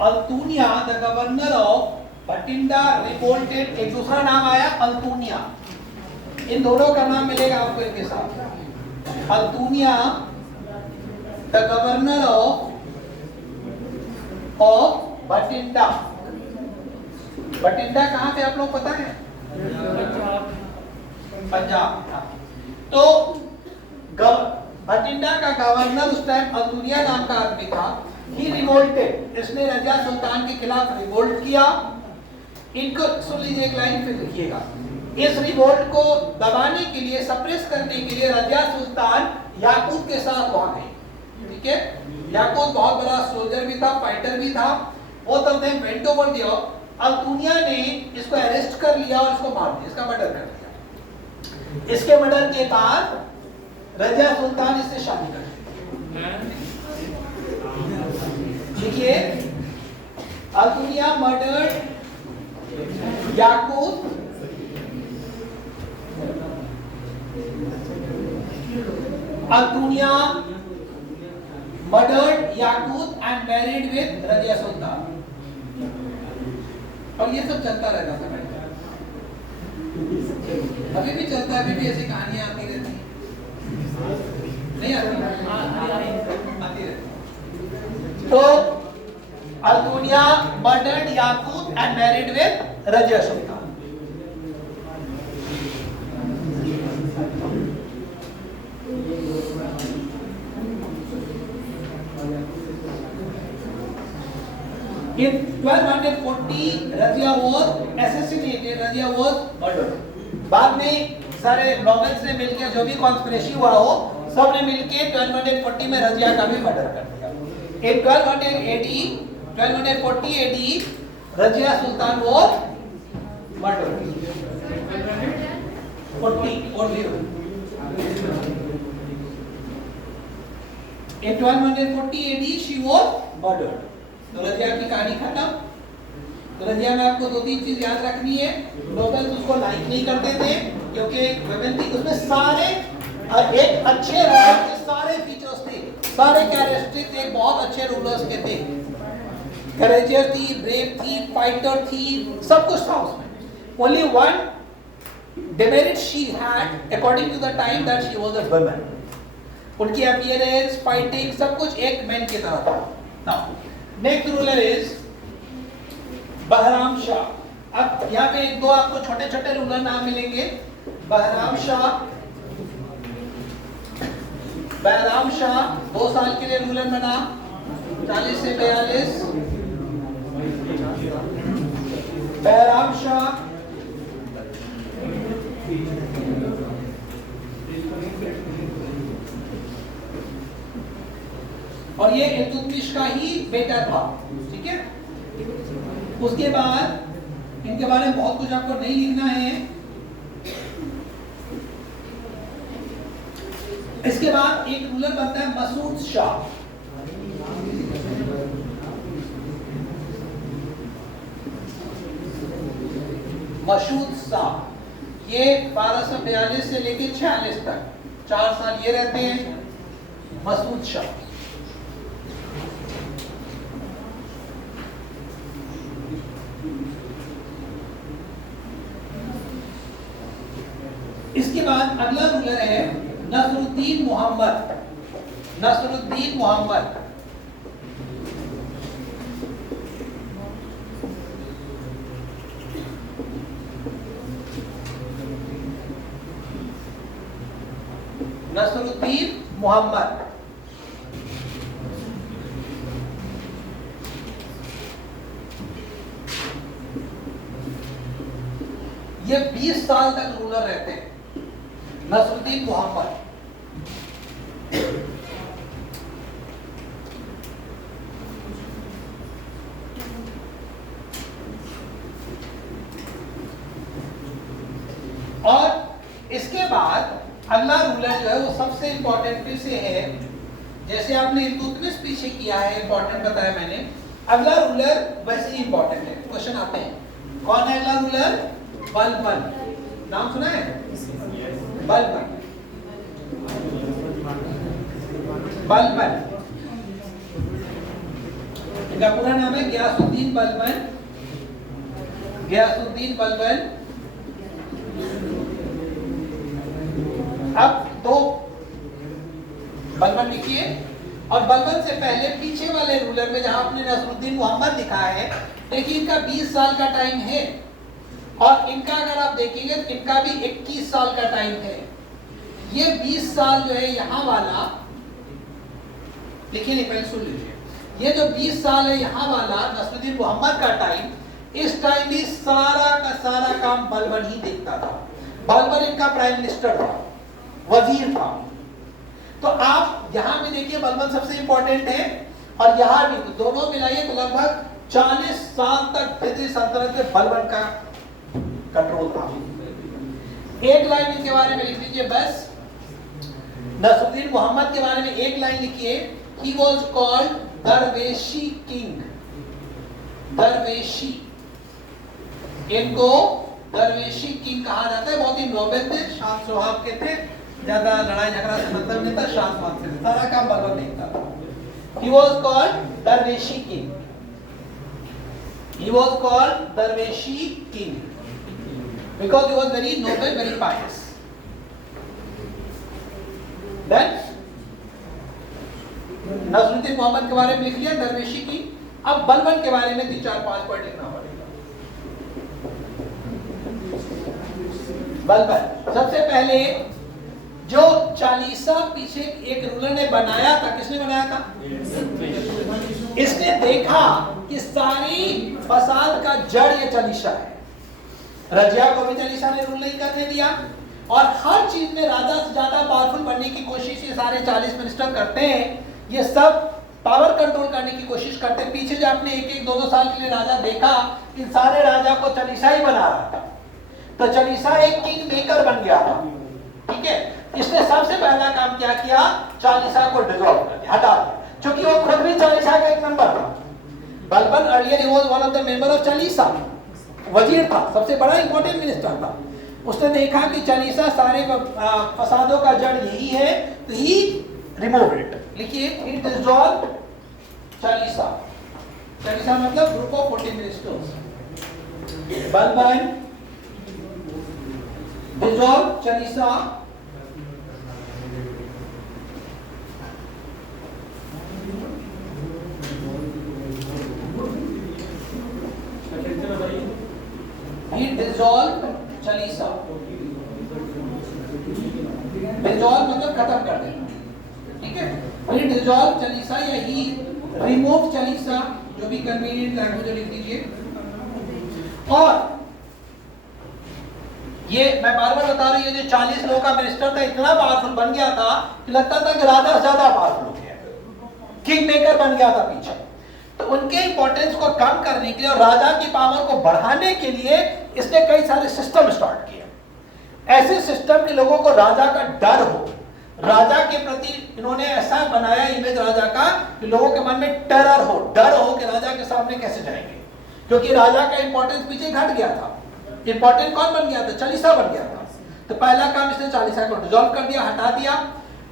Altunia, the governor of Bathinda, revolted. एक दूसरा नाम आया अल्तूनिया. इन दोनों का नाम मिलेगा आपको इनके साथ. Altunia, the governor of Bathinda. Bathinda कहाँ थे आप लोग पता है? पंजाब. तो बटिंडा का गवर्नर उस टाइम अल्तूनिया नाम का आदमी था. He revolted. इसने रजिया सुल्तान के खिलाफ रिवोल्ट किया. इनको सुन लीजिए, एक लाइन फिर लिखिएगा. इस रिवोल्ट को दबाने के लिए, सप्रेस करने के लिए रजिया सुल्तान याकूत के साथ वहां गए. ठीक है? याकूत बहुत बड़ा सोल्जर भी था, फाइटर भी था. both of them went over there. Altunia ने इसको अरेस्ट कर लिया और इसको मार दिया, इसका मर्डर कर दिया. इसके मर्डर के बाद रजिया सुल्तान इससे शादी कर ली. देखिए, Altunia murdered Yakut, Altunia murdered Yakut and married with Razia Sultan. और ये सब चलता रहता था भाई. अभी भी चलता है, अभी भी ऐसी कहानियां आती रहती हैं. नहीं आती रहती. तो Altunia murdered Yakut and married with Razia Sultan. In 1240, Razia was assassinated. Razia was murdered. बाद में सारे नॉवेल्स ने मिलकर जो भी कॉन्स्पिरेसी हुआ हो, सब ने मिलकर 1240 में रजिया का भी मर्डर कर दिया. In 1240 AD, Razia Sultan was murdered. 40. In 1240 AD she was murdered. तो रजिया की कहानी खत्म। तो रजिया में आपको 2-3 चीज याद रखनी है। नोबल्स उसको लाइक नहीं करते थे क्योंकि वुमेन थी, उसमें सारे एक अच्छे रूलर के सारे फीचर्स थे, सारे कैरेक्टरिस्टिक्स एक बहुत अच्छे रूलर्स के थे। करेजियर थी, ब्रेव थी, फाइटर थी, सब कुछ था उसमें। Only one demerit she had according to the time that she was a woman. उनकी अपीयरेंस, फाइटिंग, सब कुछ एक मैन की तरह था। Now next ruler is Bahram Shah. अब यहाँ पे एक दो आपको छोटे छोटे रूलर नाम मिलेंगे। बहराम शाह 2 साल के लिए रूलर बना, 40 से 42। बहराम शाह और ये इल्तुतमिश का ही बेटा था, ठीक है। उसके बाद इनके बारे में बहुत कुछ आपको नहीं लिखना है। इसके बाद एक रूलर बनता है मसूद शाह। मसूद शाह ये 1242 से लेकर 46 तक 4 साल ये रहते हैं। मसूद शाह इसके बाद अगला रूलर है नसरुद्दीन मोहम्मद। नसरुद्दीन मोहम्मद नसरुद्दीन मोहम्मद ये 20 साल तक रूलर रहते हैं। नसरुद्दीन मोहम्मद और इसके बाद अगला रूलर जो है वो सबसे इंपॉर्टेंट फिर से है। जैसे आपने इल्तुतमिश पीछे किया है, इंपॉर्टेंट बताया मैंने, अगला रूलर वैसे ही इंपॉर्टेंट है। क्वेश्चन आते हैं, कौन है अगला रूलर? बलबन। नाम सुना है? बलबन। बलबन इनका पूरा नाम है गियासुद्दीन बलबन। गियासुद्दीन बलबन। अब 2 बलबन लिखिए। और बलबन से पहले पीछे वाले रूलर में जहां आपने नसरुद्दीन मोहम्मद लिखा है, देखिए इनका 20 साल का टाइम है और इनका अगर आप देखेंगे तो इनका भी 21 साल का टाइम है। ये 20 साल जो है यहाँ वाला लिखिए, नहीं पहले सुन लीजिए। ये जो 20 साल है यहाँ वाला नसरुद्दीन मोहम्मद का टाइम, इस टाइम भी सारा का सारा काम बलबन ही देखता था। बलबन इनका प्राइम मिनिस्टर था, वजीर था। तो आप यहाँ भी देखिए बलबन सबसे इंपॉर्टेंट है और यहाँ भी, तो दोनों मिलाइए तो लगभग 40 साल तक ब्रिटिश सल्तनत में बलबन का कंट्रोल था। एक लाइन इनके बारे में लिख लीजिए बस। नसरुद्दीन मोहम्मद के बारे में एक लाइन लिखिए, he was called Darveshi king. दरवेशी, इनको दरवेशी किंग कहा जाता है। बहुत ही नोबल थे, शांत स्वभाव के थे, ज्यादा लड़ाई झगड़ा से मतलब नहीं था, शांत स्वभाव से सारा काम बलबन देखता था। he was called Darveshi king. he was called Darveshi king because he was very noble, very pious. Then Nasiruddin Mohammad के बारे में लिख लिया, दरवेशी की। अब बलबन के बारे में 3-4-5 पॉइंट लिखना पड़ेगा। बलबन सबसे पहले जो चालीसा पीछे एक रूलर ने बनाया था, किसने बनाया था? इसने देखा कि सारी फसाद का जड़ ये चालीसा है। रजिया को भी चालीसा ने रूल नहीं करने दिया और हर चीज में राजा से ज्यादा पावरफुल बनने की कोशिश ये सारे 40 मिनिस्टर करते हैं। ये सब पावर कंट्रोल करने की कोशिश करते हैं। पीछे जो आपने 1-1, 2-2 साल के लिए राजा देखा, इन सारे राजा को चालीसा ही बना रहा था। तो चालीसा एक किंग मेकर बन गया था। ठीक है, इसने सबसे पहला काम क्या किया, चालीसा को डिसॉल्व कर दिया, हटा दिया, क्योंकि वो खुद भी चालीसा का एक मेंबर था। Balban earlier he was one of the member of Chalisa, वजीर था, सबसे बड़ा इंपॉर्टेंट मिनिस्टर था। उसने देखा कि चालीसा सारे फसादों का जड़ यही है, तो ही रिमूव इट। लिखिए, ही डिसॉल्व चालीसा। चालीसा मतलब group of 40 ministers. Balban dissolve Chalisa he dissolved Chalisa. Dissolve मतलब खत्म कर देना, ठीक है। he dissolved चालीसा या he removed चालीसा, जो भी कन्वीनियंट लैंग्वेज लिख दीजिए। और ये मैं बार बार बता रही हूँ, जो 40 लोगों का मिनिस्टर था इतना पावरफुल बन गया था कि लगता था कि राजा ज्यादा पावरफुल हो गया, किंग मेकर बन गया था पीछे। तो उनके इंपॉर्टेंस को कम करने के लिए और राजा की पावर को बढ़ाने के लिए इसने कई सारे सिस्टम स्टार्ट किए। ऐसे सिस्टम के लोगों को राजा का डर हो, राजा के प्रति इन्होंने ऐसा बनाया इमेज राजा का कि लोगों के मन में टेरर हो, डर हो कि राजा के सामने कैसे जाएंगे, क्योंकि राजा का इंपॉर्टेंस पीछे घट गया था। इंपॉर्टेंट कौन बन गया था, चालीसा बन गया था। तो पहला काम इसने चालीसा को डिसॉल्व कर दिया, हटा दिया।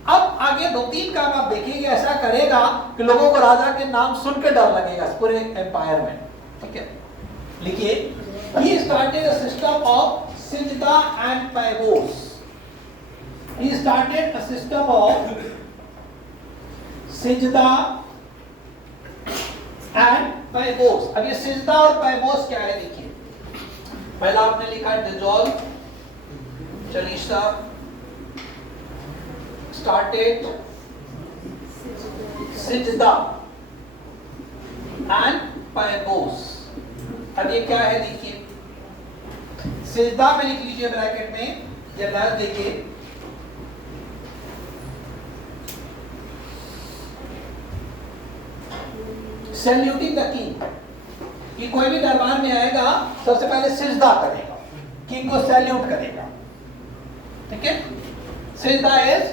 अब आगे 2-3 काम आप देखेंगे ऐसा करेगा कि लोगों को राजा के नाम सुन के डर लगेगा इस पूरे एम्पायर में, ठीक है। लिखिए, he started a system of सिजदा and पैबोस। He started a system of सिजदा and पैबोस। अब ये सिजदा और पैबोस क्या है, देखिए। पहला आपने लिखा डिसॉल्व चालीसा, started सिजदा and पैबोस। अब ये क्या है, देखिए। सिजदा में लिख लीजिए ब्रैकेट में, या लाल देखिए, सैल्यूटिंग द किंग। कि कोई भी दरबार में आएगा सबसे पहले सिजदा करेगा, किंग को सैल्यूट करेगा, ठीक है। Sijda is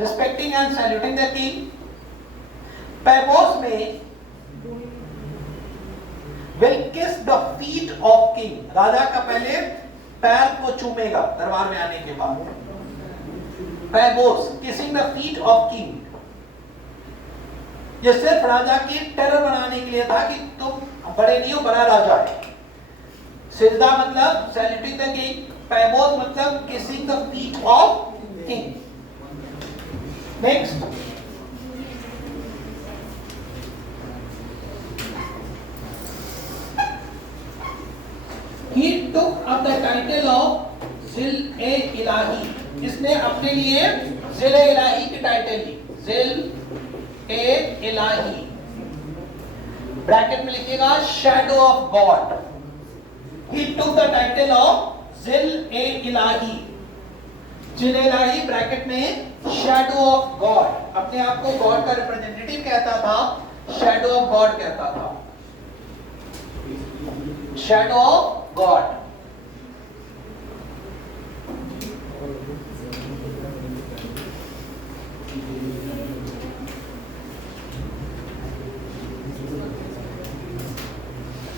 respecting and saluting the king. Paibos में will kiss the feet of king। राजा का पहले पैर को चूमेगा दरबार में आने के बाद। पैबोस, kissing the feet of king। ये सिर्फ राजा की टेरर बनाने के लिए था कि तुम बड़े नहीं हो, बड़ा राजा है। सिजदा मतलब सैल्यूटिंग द किंग, पैबोस मतलब kissing the feet of king। Next, he took up the title of Zil-e-Ilahi। इसने अपने लिए Zil-e-Ilahi की टाइटल ली, Zil-e-Ilahi। ब्रैकेट में लिखिएगा shadow of God. he took the title of Zil-e-Ilahi। Zil-e-Ilahi bracket में शैडो ऑफ गॉड, अपने आप को गॉड का रिप्रेजेंटेटिव कहता था, शैडो ऑफ गॉड कहता था, shadow of God.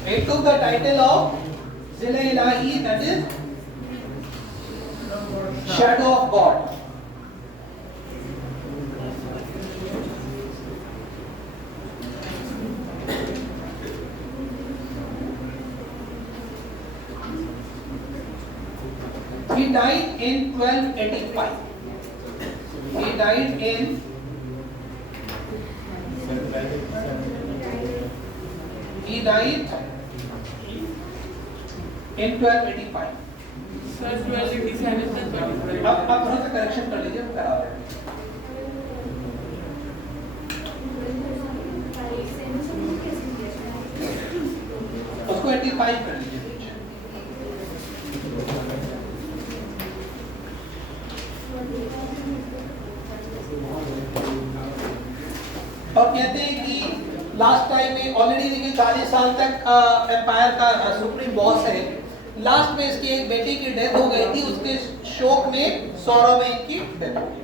He took the title of Zil-e-Ilahi, that is shadow of God। He died in 1285। He died in he died in 1285। Sir 1287 तक अब थोड़ा सा करेक्शन कर लीजिए, करा रहे हैं। उसको 85 कर लीजिए। और कहते हैं कि लास्ट टाइम में ऑलरेडी देखिए 40 साल तक एम्पायर का सुप्रीम बॉस है, लास्ट में इसकी एक बेटी की डेथ हो गई थी, उसके शोक में सौरव में इनकी डेथ हो गई।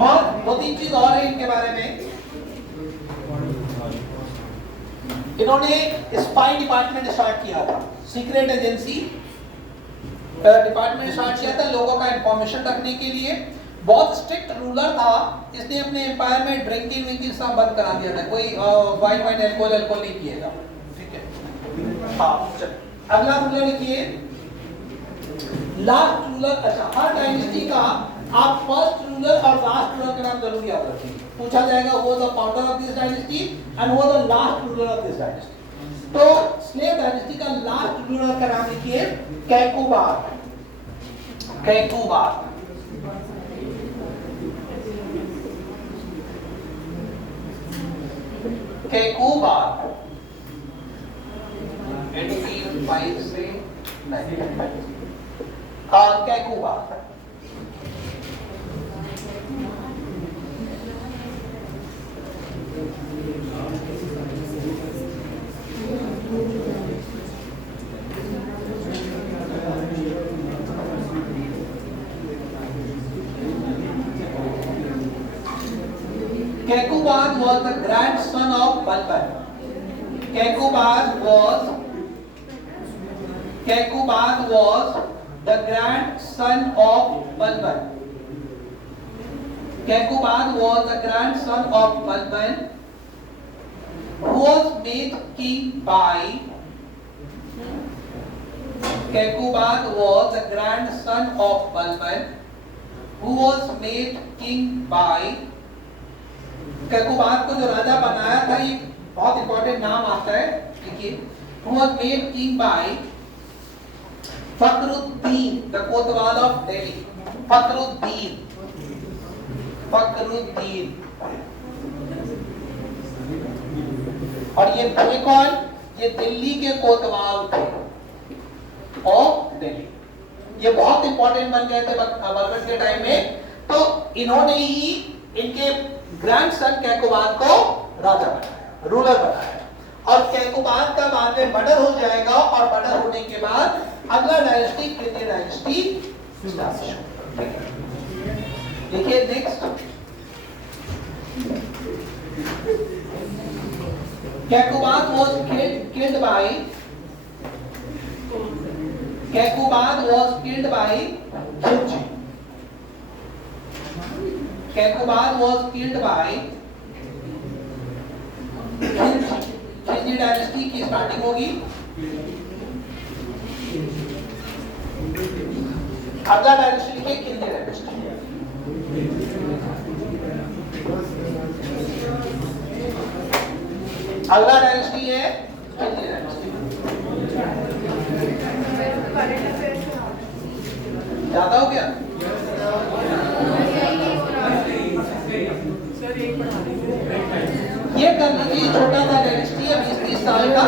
और दो तीन चीज और है इनके बारे में। इन्होंने स्पाई डिपार्टमेंट स्टार्ट किया था, सीक्रेट एजेंसी डिपार्टमेंट स्टार्ट किया था लोगों का इंफॉर्मेशन रखने के लिए। बहुत स्ट्रिक्ट रूलर था, इसने अपने एम्पायर में ड्रिंकिंग विंकिंग सब बंद करा दिया था, कोई वाइन अल्कोहल नहीं पिएगा, ठीक है। हाँ चलो अगला रूलर लिखिए, लास्ट रूलर। अच्छा, हर डायनेस्टी का आप फर्स्ट रूलर और लास्ट रूलर का नाम जरूर याद रखिए, पूछा जाएगा वो the founder of this dynasty and वो the last ruler of this dynasty. तो स्लेव डायनेस्टी का लास्ट रूलर का नाम लिखिए कैकुबार। कैकुबार कैकुबार 85 से 95 कैकुबार। Kekuban was the grandson of Balban. Kekuban was the grandson of Balban. Kekuban was the grandson of Balban, who was made king by. Kekuban was the grandson of Balban, who was made king by. कैकुबान को जो राजा बनाया था, ये बहुत इंपॉर्टेंट नाम आता है, देखिए, who was made king by Fakhruddin, the Kotwal of Delhi. Fakhruddin और ये कौन? ये दिल्ली के कोतवाल थे ऑफ दिल्ली। ये बहुत इंपॉर्टेंट बन गए थे बलबन के टाइम में। तो इन्होंने ही इनके ग्रैंडसन कैकुबान को राजा बनाया, रूलर बनाया। और कैकुबान का बाद में मर्डर हो जाएगा और मर्डर होने के बाद अगला डायनेस्टी खिलजी डायनेस्टी स्टार्ट होगा। देखिए next, Kaiqubad was killed by Khilji. Kaiqubad was killed by Khilji dynasty की स्टार्टिंग होगी। अगला डायनेस्टी लिखिए खिलजी डायनेस्टी। अगला डायनेस्टी है खिलजी डायनेस्टी। ज्यादा हो गया? ये कर लीजिए, छोटा सा डायनेस्टी है 20-30 साल का,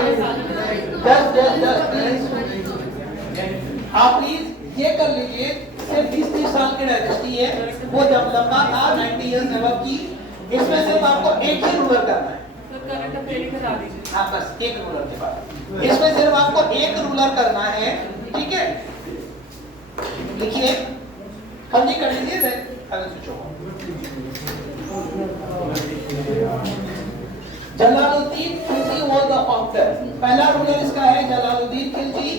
10 आप प्लीज ये कर लीजिए, सिर्फ 20-30 साल की डायनेस्टी है। वो जब लंबा था 90 इयर्स एबव की, इसमें सिर्फ आपको एक ही रूलर करना है। हाँ बस एक रूलर के बाद, इसमें सिर्फ आपको एक रूलर करना है, ठीक है। लिखिए, हम ये कर लीजिए, अगर स्विच होगा। Jalaluddin Khilji was the founder। पहला रूलर इसका है जलालुद्दीन खिलजी।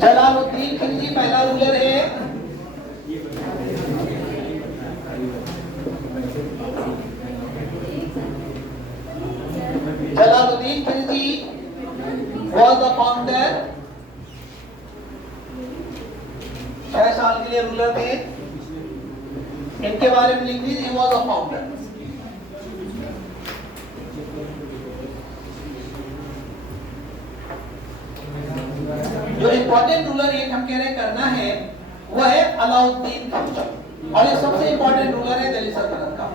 जलालुद्दीन खिलजी पहला रूलर है। Jalaluddin Khilji was the founder। 6 साल के लिए रूलर थे। इनके बारे में लिख लीजिए, he was the founder। जो इंपॉर्टेंट रूलर एक हम कह रहे करना है वो है अलाउद्दीन खिलजी, और ये सबसे इंपॉर्टेंट रूलर है दिल्ली सल्तनत का।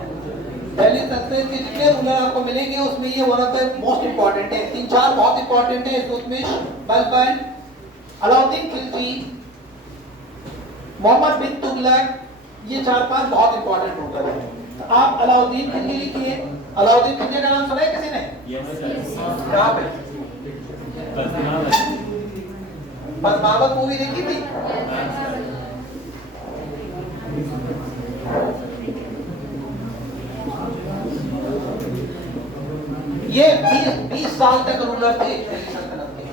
दिल्ली सल्तनत के जितने रूलर आपको मिलेंगे उसमें ये one of the most important है। 3-4 बहुत इंपॉर्टेंट है, इल्तुतमिश, बलबन, अलाउद्दीन खिलजी, मोहम्मद बिन तुगलक, ये 4-5 बहुत इंपॉर्टेंट रूलर हैं। तो आप अलाउद्दीन खिलजी लिखिए। अलाउद्दीन खिलजी का नाम सुना है किसी ने? Yes, sir. कहाँ पे? पद्मावत. पद्मावत मूवी देखी थी? ये 20 साल तक रूलर थे दिल्ली सल्तनत के।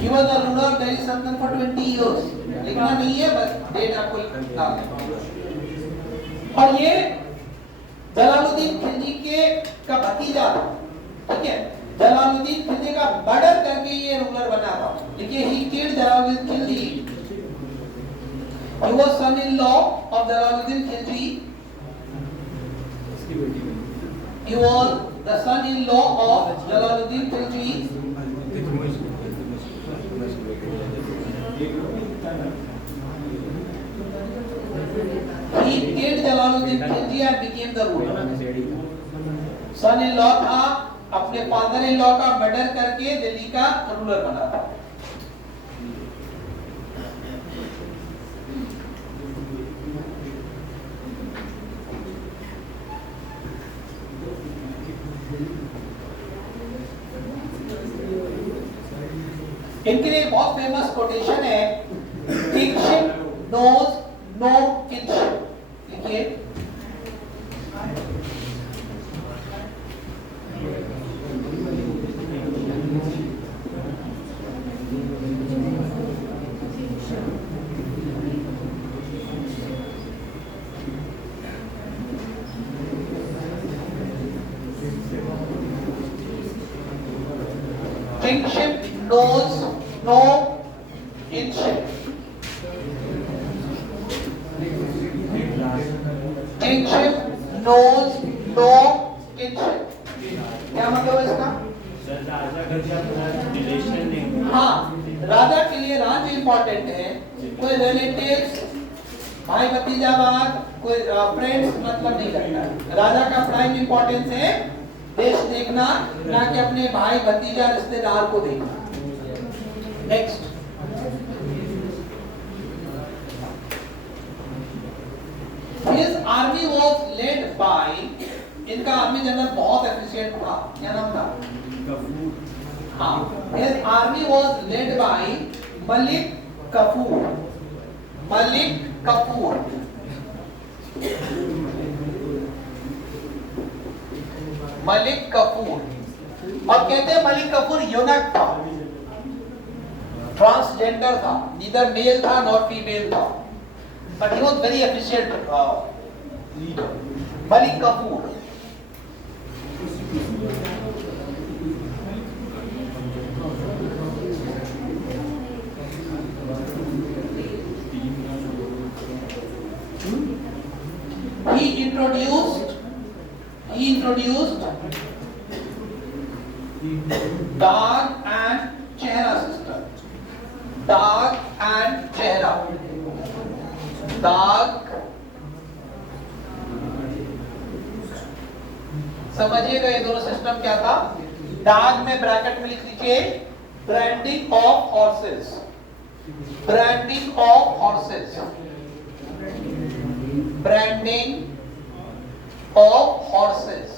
He was the ruler of Delhi Sultanate for 20 years. लिखना नहीं है, बस डेट आपको डाल देना। और ये जलालुद्दीन खिलजी के का भतीजा था, ठीक है? जलालुद्दीन खिलजी का मर्डर करके ये रूलर बना था। देखिए, he killed Jalaluddin Khilji. He was son-in-law of Jalaluddin Khilji. He was the son-in-law of Jalaluddin Khilji. He killed Jalaluddin Khilji and became the ruler. son-in-law था, अपने father-in-law का मर्डर करके दिल्ली का रूलर बना था। इनके लिए बहुत फेमस कोटेशन है, किंगशिप नोज नो किंगशिप। देखिए, kingship knows no kinship. Kingship knows no kinship. क्या मतलब है इसका? सर राजा का क्या रिलेशन नहीं। हाँ, राजा के लिए राज्य इंपॉर्टेंट है। कोई रिलेटिव्स, भाई भतीजावाद, कोई फ्रेंड्स मतलब नहीं रखता। राजा का प्राइम इंपॉर्टेंस है देश देखना, ना कि अपने भाई भतीजा रिश्तेदार को देखना। Next, His army was led by, इनका आर्मी जनरल बहुत एफिशिएंट था, क्या नाम था? कपूर। हाँ, His army was led by Malik Kafur. Malik Kafur. Malik Kafur, और कहते हैं मलिक कफूर यूनक था, ट्रांसजेंडर था, नीदर मेल था नॉर फीमेल था, but he was very efficient leader. Malik Kafur. He introduced Daag and Chehra system. Daag and Chehra. Daag, समझिएगा ये दोनों सिस्टम क्या था? दाग में ब्रैकेट में लिख लीजिए branding of horses. Branding of horses. Branding of horses.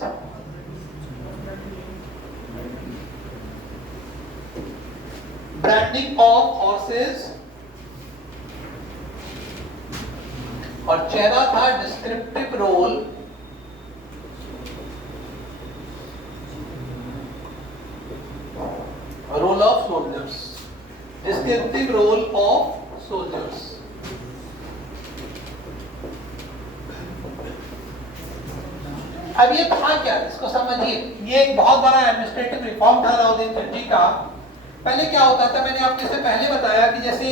Branding of horses, और चेहरा था descriptive roll, roll of soldiers. Descriptive roll of soldiers. अब ये था क्या, इसको समझिए। ये एक बहुत बड़ा एडमिनिस्ट्रेटिव रिफॉर्म था अलाउद्दीन खिलजी का। पहले क्या होता था, मैंने आपको इससे पहले बताया कि जैसे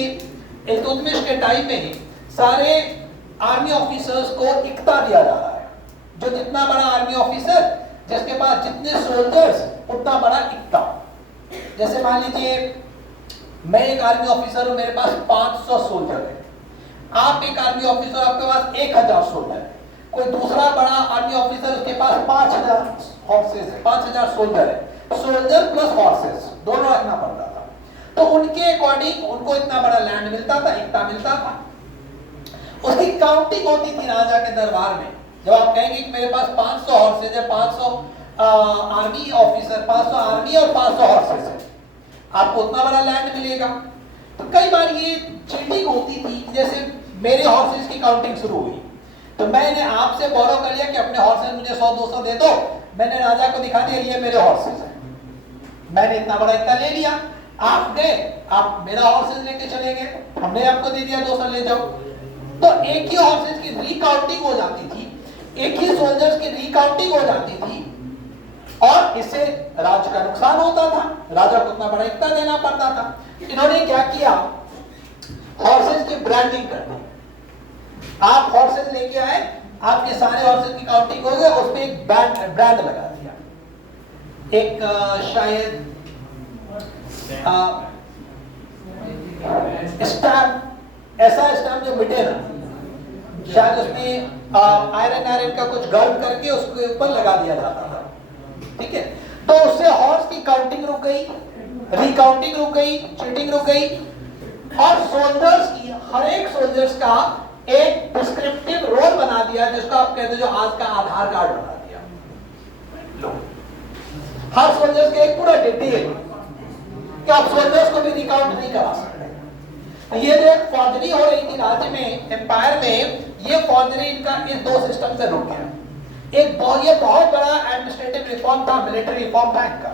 इल्तुतमिश के टाइम में ही सारे आर्मी ऑफिसर्स को इक्ता दिया जा रहा है। जो जितना बड़ा आर्मी ऑफिसर, जिसके पास जितने सोल्जर्स, उतना बड़ा इक्ता। जैसे मान लीजिए मैं एक आर्मी ऑफिसर हूं, मेरे पास 500 सोल्जर है। आप एक आर्मी ऑफिसर, आपके पास 1000 सोल्जर है। कोई दूसरा बड़ा आर्मी ऑफिसर, उसके पास 5000 हॉर्सेस है, 5000 सोल्जर है। सोल्जर प्लस हॉर्सेस दोनों रखना पड़ता था। तो उनके अकॉर्डिंग उनको इतना बड़ा लैंड मिलता था, इतना मिलता था। उसकी काउंटिंग होती थी राजा के दरबार में। जब आप कहेंगे कि मेरे पास 500 हॉर्सेज है, 500 आर्मी ऑफिसर, 500 आर्मी और 500 हॉर्सेज है, आपको उतना बड़ा लैंड मिलेगा। तो कई बार ये चीटिंग होती थी। जैसे मेरे हॉर्सेज की काउंटिंग शुरू हुई तो मैंने आपसे बोरो कर लिया कि अपने हॉर्सेज मुझे 100-200 दे दो। मैंने राजा को दिखा दिया ये मेरे हॉर्सेज है, मैंने इतना बड़ा इतना ले लिया। आप गए, आप मेरा हॉर्सेज लेके चले गए, हमने आपको दे दिया 200 ले जाओ। तो एक ही हॉर्सेज की रिकाउंटिंग हो जाती थी, एक ही सोल्जर्स की रिकाउंटिंग हो जाती थी और इससे राज्य का नुकसान होता था, राजा को उतना बड़ा इतना देना पड़ता था। इन्होंने क्या किया, हॉर्सेज की ब्रांडिंग कर दी। आप हॉर्सेज लेके आए, आपके सारे हॉर्सेज की काउंटिंग हो गई, उस पे एक ब्रांड लगा दिया, एक शायद स्टैम्प, ऐसा स्टैम्प जो मिटे ना, शायद उसमें आयरन का कुछ गर्म करके उसके ऊपर लगा दिया जाता था। ठीक है, तो उससे हॉर्स की काउंटिंग रुक गई, रिकाउंटिंग रुक गई, चीटिंग रुक गई और सोल्जर्स की, हर एक सोल्जर्स का एक डिस्क्रिप्टिव रोल बना दिया, जिसको आप कहते हैं जो आज का आधार कार्ड बना दिया। लो, हर सोल्जर्स का एक पूरा डिटेल कि आप सोल्जर्स को भी रिकाउंट नहीं करा सकते। ये जो एक फौजरी हो रही थी राज्य में, एम्पायर में, ये फौजरी इनका इस दो सिस्टम से रुक गया। ये बहुत बड़ा एडमिनिस्ट्रेटिव रिफॉर्म था, मिलिट्री रिफॉर्म था इनका।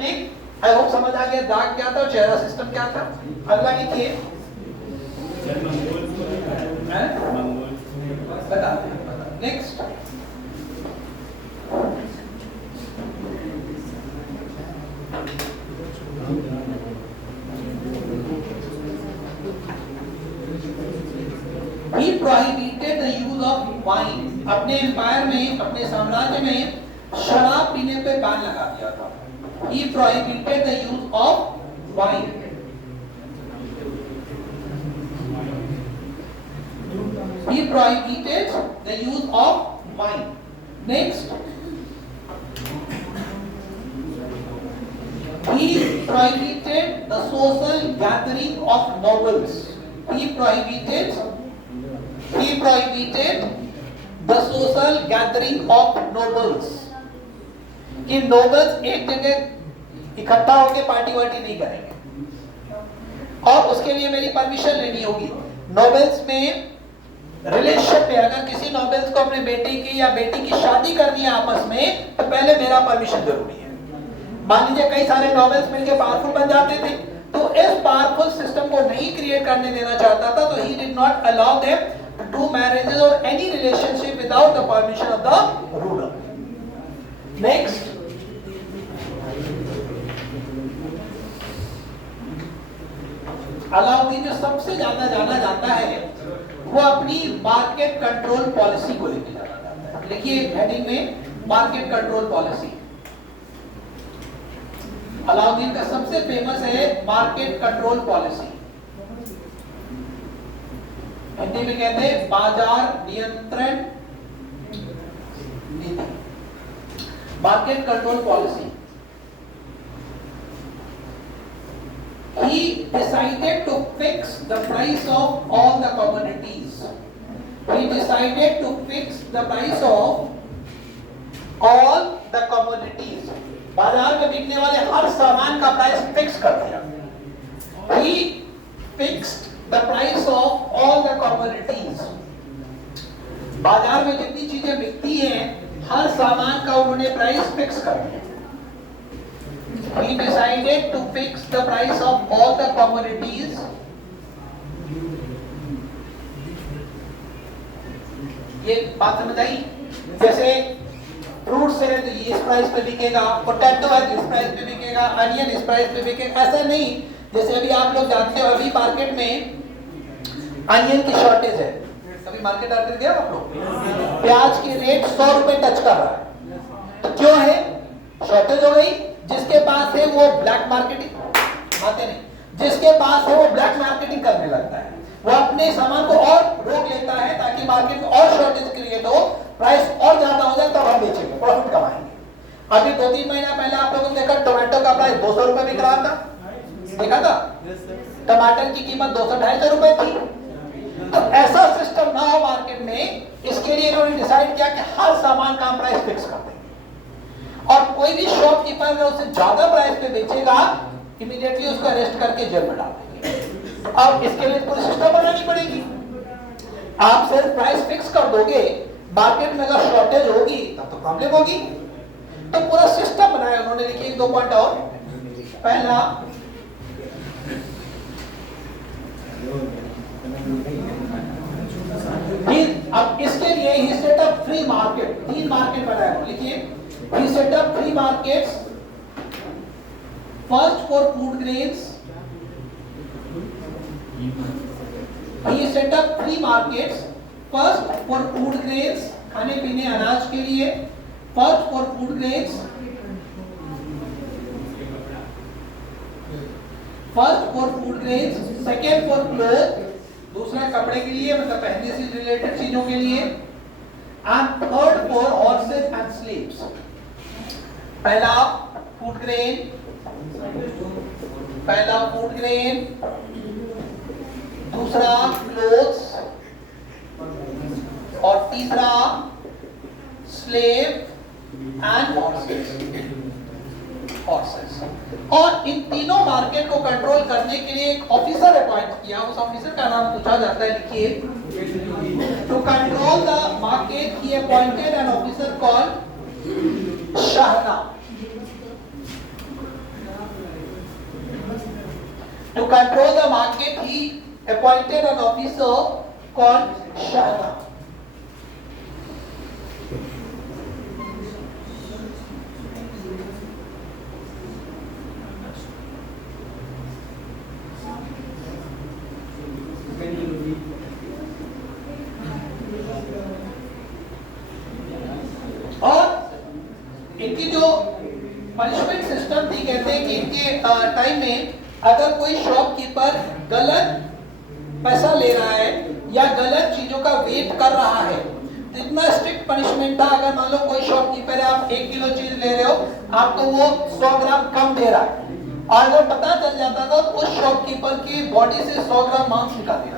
ठीक, आई होप समझ आ गया दाग क्या था, चेहरा सिस्टम क्या था। अगला लिखिए, बता next. He prohibited the use of wine. अपने एम्पायर में, अपने साम्राज्य में शराब पीने पे बैन लगा दिया था। He prohibited the use of wine. He prohibited the use of wine. Next, he prohibited the social gathering of nobles. He prohibited the social gathering of nobles. कि नोबल्स एक जगह इकट्ठा होकर पार्टी वार्टी नहीं करेंगे और उसके लिए मेरी परमिशन लेनी होगी। नोबल्स में रिलेशनशिप में अगर किसी नोबल्स को अपने बेटे की या बेटी की शादी करनी है आपस में, तो पहले मेरा परमिशन जरूरी है। मान लीजिए कई सारे नोबल्स मिलकर पावरफुल बन जाते थे, तो इस पावरफुल सिस्टम को नहीं क्रिएट करने देना चाहता था, तो he did not allow them to do marriages और any relationship without the permission of the ruler. Next, Alauddin जो सबसे ज्यादा जाना जाता है वो अपनी मार्केट कंट्रोल पॉलिसी को लेकर जाना जाता है। देखिए हेडिंग में मार्केट कंट्रोल पॉलिसी। अलाउद्दीन का सबसे फेमस है मार्केट कंट्रोल पॉलिसी, हिंदी में कहते हैं बाजार नियंत्रण नीति, market control policy. He decided to fix the price of all the commodities. He decided to fix the price of all the commodities. बाजार में बिकने वाले हर सामान का प्राइस फिक्स कर दिया। He fixed the price of all the commodities. बाजार में जितनी चीजें बिकती हैं, हर सामान का उन्होंने प्राइस फिक्स कर दिया। He decided to fix the price of all the commodities. ये बात समझ आई? जैसे फ्रूट्स है तो ये इस प्राइस पे बिकेगा, पोटैटो है तो इस प्राइस पे बिकेगा, अनियन इस प्राइस पे बिकेगा। ऐसा नहीं, जैसे अभी आप लोग जानते हो अभी मार्केट में अनियन की शॉर्टेज है। अभी मार्केट आकर गया आप लोग, प्याज की रेट 100 रुपए टच कर रहा है। तो क्यों है? शॉर्टेज हो गई। जिसके पास है वो ब्लैक मार्केटिंग, बातें नहीं, जिसके पास है वो ब्लैक मार्केटिंग करने लगता है, वो अपने सामान को और रोक लेता है ताकि मार्केट में और शॉर्टेज क्रिएट हो, प्राइस और ज्यादा हो जाए, तब हम बेचेंगे, प्रॉफिट कमाएंगे। अभी 2-3 महीना पहले आप लोगों ने देखा टोमेटो का प्राइस 200 रुपए बिक रहा था, देखा था? टमाटर की कीमत 200-250 रुपए थी। तो ऐसा सिस्टम ना हो मार्केट में, इसके लिए इन्होंने डिसाइड किया कि हर सामान का प्राइस फिक्स कर देंगे और कोई भी शॉपकीपर अगर उससे ज्यादा प्राइस पे बेचेगा इमीडिएटली उसको अरेस्ट करके जेल में डाल देंगे। अब इसके लिए पूरी सिस्टम बनानी पड़ेगी। आप सिर्फ प्राइस फिक्स कर दोगे, मार्केट में अगर शॉर्टेज होगी तब तो प्रॉब्लम होगी। तो पूरा सिस्टम बनाया उन्होंने। देखिए 2 पॉइंट और। पहला, अब इसके लिए he set up free market, 3 market बनाया। लिखिए, he set up free markets, first for food grains, he set up free markets first for food grains, खाने पीने अनाज के लिए, first for food grains, first for food grains, second for cloth, दूसरा कपड़े के लिए मतलब पहनने से रिलेटेड चीजों के लिए, and third for horses and slaves. पहला फूड ग्रेन, दूसरा क्लोथ्स और तीसरा स्लेव एंड हॉर्सेस। और इन तीनों मार्केट को कंट्रोल करने के लिए एक ऑफिसर अपॉइंट किया। उस ऑफिसर का नाम पूछा जाता है। लिखिए, to control the market he appointed an officer called Shahna. To control the market he appointed an officer called Shahna. इनकी जो पनिशमेंट सिस्टम थी, कहते हैं कि इनके टाइम में अगर कोई शॉपकीपर गलत पैसा ले रहा है या गलत चीजों का वेट कर रहा है तो इतना स्ट्रिक्ट पनिशमेंट था। अगर मान लो कोई शॉपकीपर है, आप 1 किलो चीज ले रहे हो, आपको वो 100 ग्राम कम दे रहा है और अगर पता चल जाता था तो उस शॉपकीपर की बॉडी से 100 ग्राम मांस निकाल देता।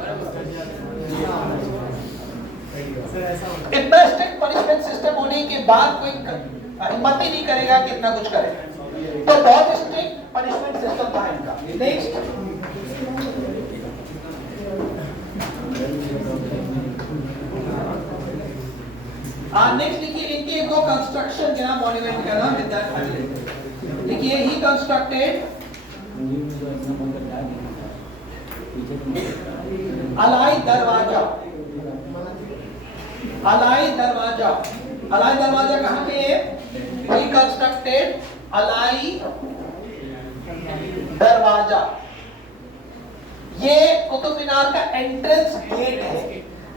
इतना स्ट्रिक्ट पनिशमेंट सिस्टम होने के बाद कोई हिम्मत ही नहीं करेगा कि इतना कुछ करे। तो बहुत स्ट्रिक्ट पनिशमेंट सिस्टम था इनका। नेक्स्ट, नेक्स्ट लिखिए, इनके 2 कंस्ट्रक्शन के नाम मॉन्यूमेंट का नाम विद्यार्थी। लिखिए, ही कंस्ट्रक्टेड अलाई दरवाजा। अलाई दरवाजा, अलाई दरवाजा कहां पे है? ही कंस्ट्रक्टेड अलाई दरवाजा। ये कुतुब मीनार का एंट्रेंस गेट है।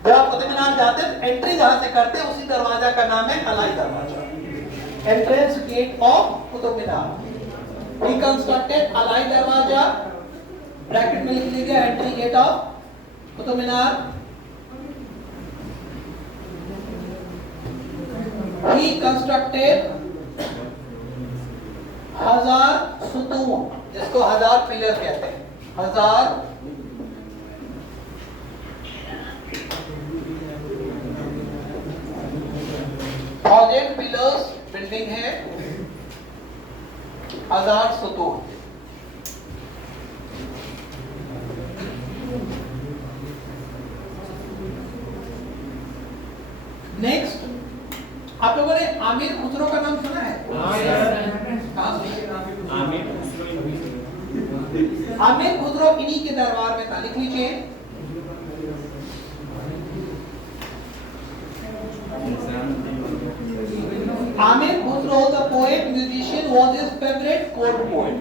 जब आप कुतुब मीनार जाते हैं एंट्री जहां से करते हैं उसी दरवाजा का नाम है Alai Darwaza, entrance gate of Qutub Minar. He constructed Alai Darwaza, bracket में लिख लीजिए entry gate of Qutub Minar. He constructed 1000 सुतून, जिसको 1000 पिलर कहते हैं। 1000 पिलर्स बिल्डिंग है, 1000 सुतून। नेक्स्ट, आप लोगों ने आमिर खुसरो का नाम सुना है? आमिर खुसरो इन्हीं के दरबार में था। लिख लीजिए, Aamir Khusro the poet musician was his favourite court poet.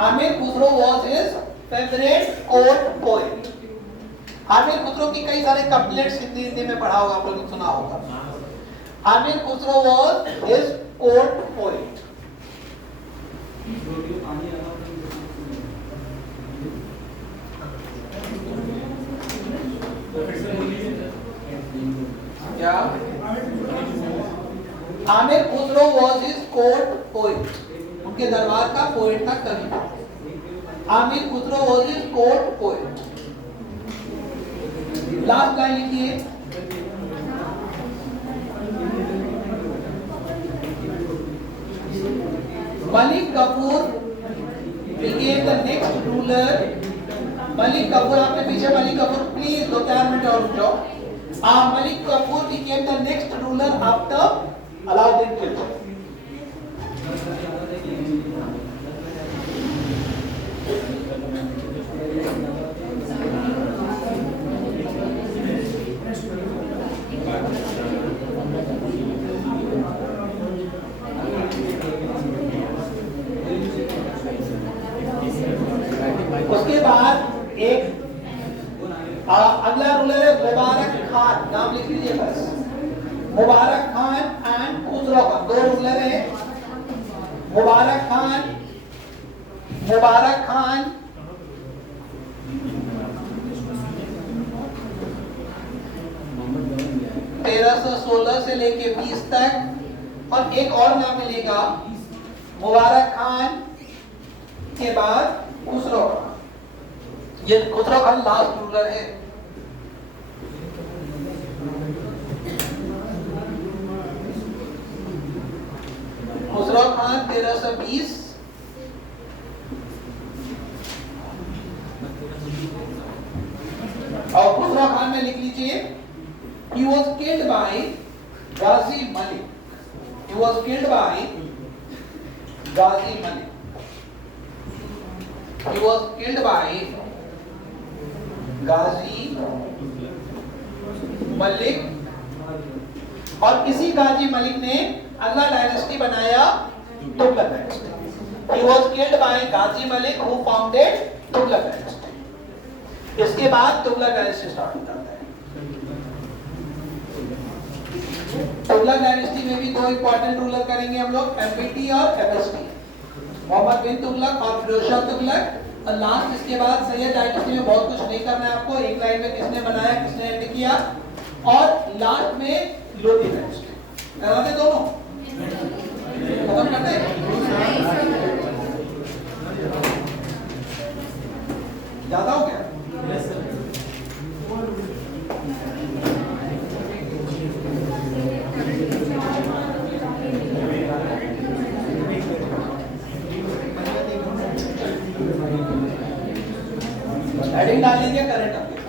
Aamir Khusro was his favourite court poet. Aamir Khusro की कई सारे कपलेट्स हिंदी में पढ़ा होगा, आप लोगों ने सुना होगा। Aamir Khusro was his court poet. क्या? Aamir Khusro was his court poet. उनके दरबार का पोएट था, कवि था। Amir Khusro was his court poet. Last line लिखिए, Malik Kafur became the next ruler. Malik Kafur, आपने पीछे Malik Kafur, प्लीज 2-4 मिनट और रुक जाओ. Malik Kafur became the next ruler after Alauddin Khilji. उसके बाद एक अगला रूलर है मुबारक खान, नाम लिख लीजिए बस. मुबारक खान एंड खुसरो खान, दो रूलर है. मुबारक खान 1316 से लेके 20 तक. और एक और नाम मिलेगा मुबारक खान के बाद खुसरो खान. ये खुसरो खान लास्ट रूलर है. खुसरो खान 1320 और खुसरो खान में लिख लीजिए, he was killed by Ghazi Malik. He was killed by Ghazi Malik. He was killed by Ghazi Malik. और इसी गाजी मलिक ने अगला डायनेस्टी बनाया Tughlaq dynasty. He was killed by Ghazi Malik who founded Tughlaq dynasty. इसके बाद तुगलक डायनेस्टी स्टार्ट होता है. तुगलक डायनेस्टी में भी दो इंपॉर्टेंट रूलर करेंगे हम लोग, एमबीटी और एफएसटी, मोहम्मद बिन तुगलक और फिरोज शाह तुगलक. और लास्ट इसके बाद सैयद डायनेस्टी में बहुत कुछ नहीं करना है आपको, एक लाइन में किसने बनाया किसने एंड किया. और लास्ट में लोधी डायनेस्टी करा दे, दोनों खत्म कर दे. ज्यादा हो गया. हेडिंग डाल लीजिए करंट अफेयर्स.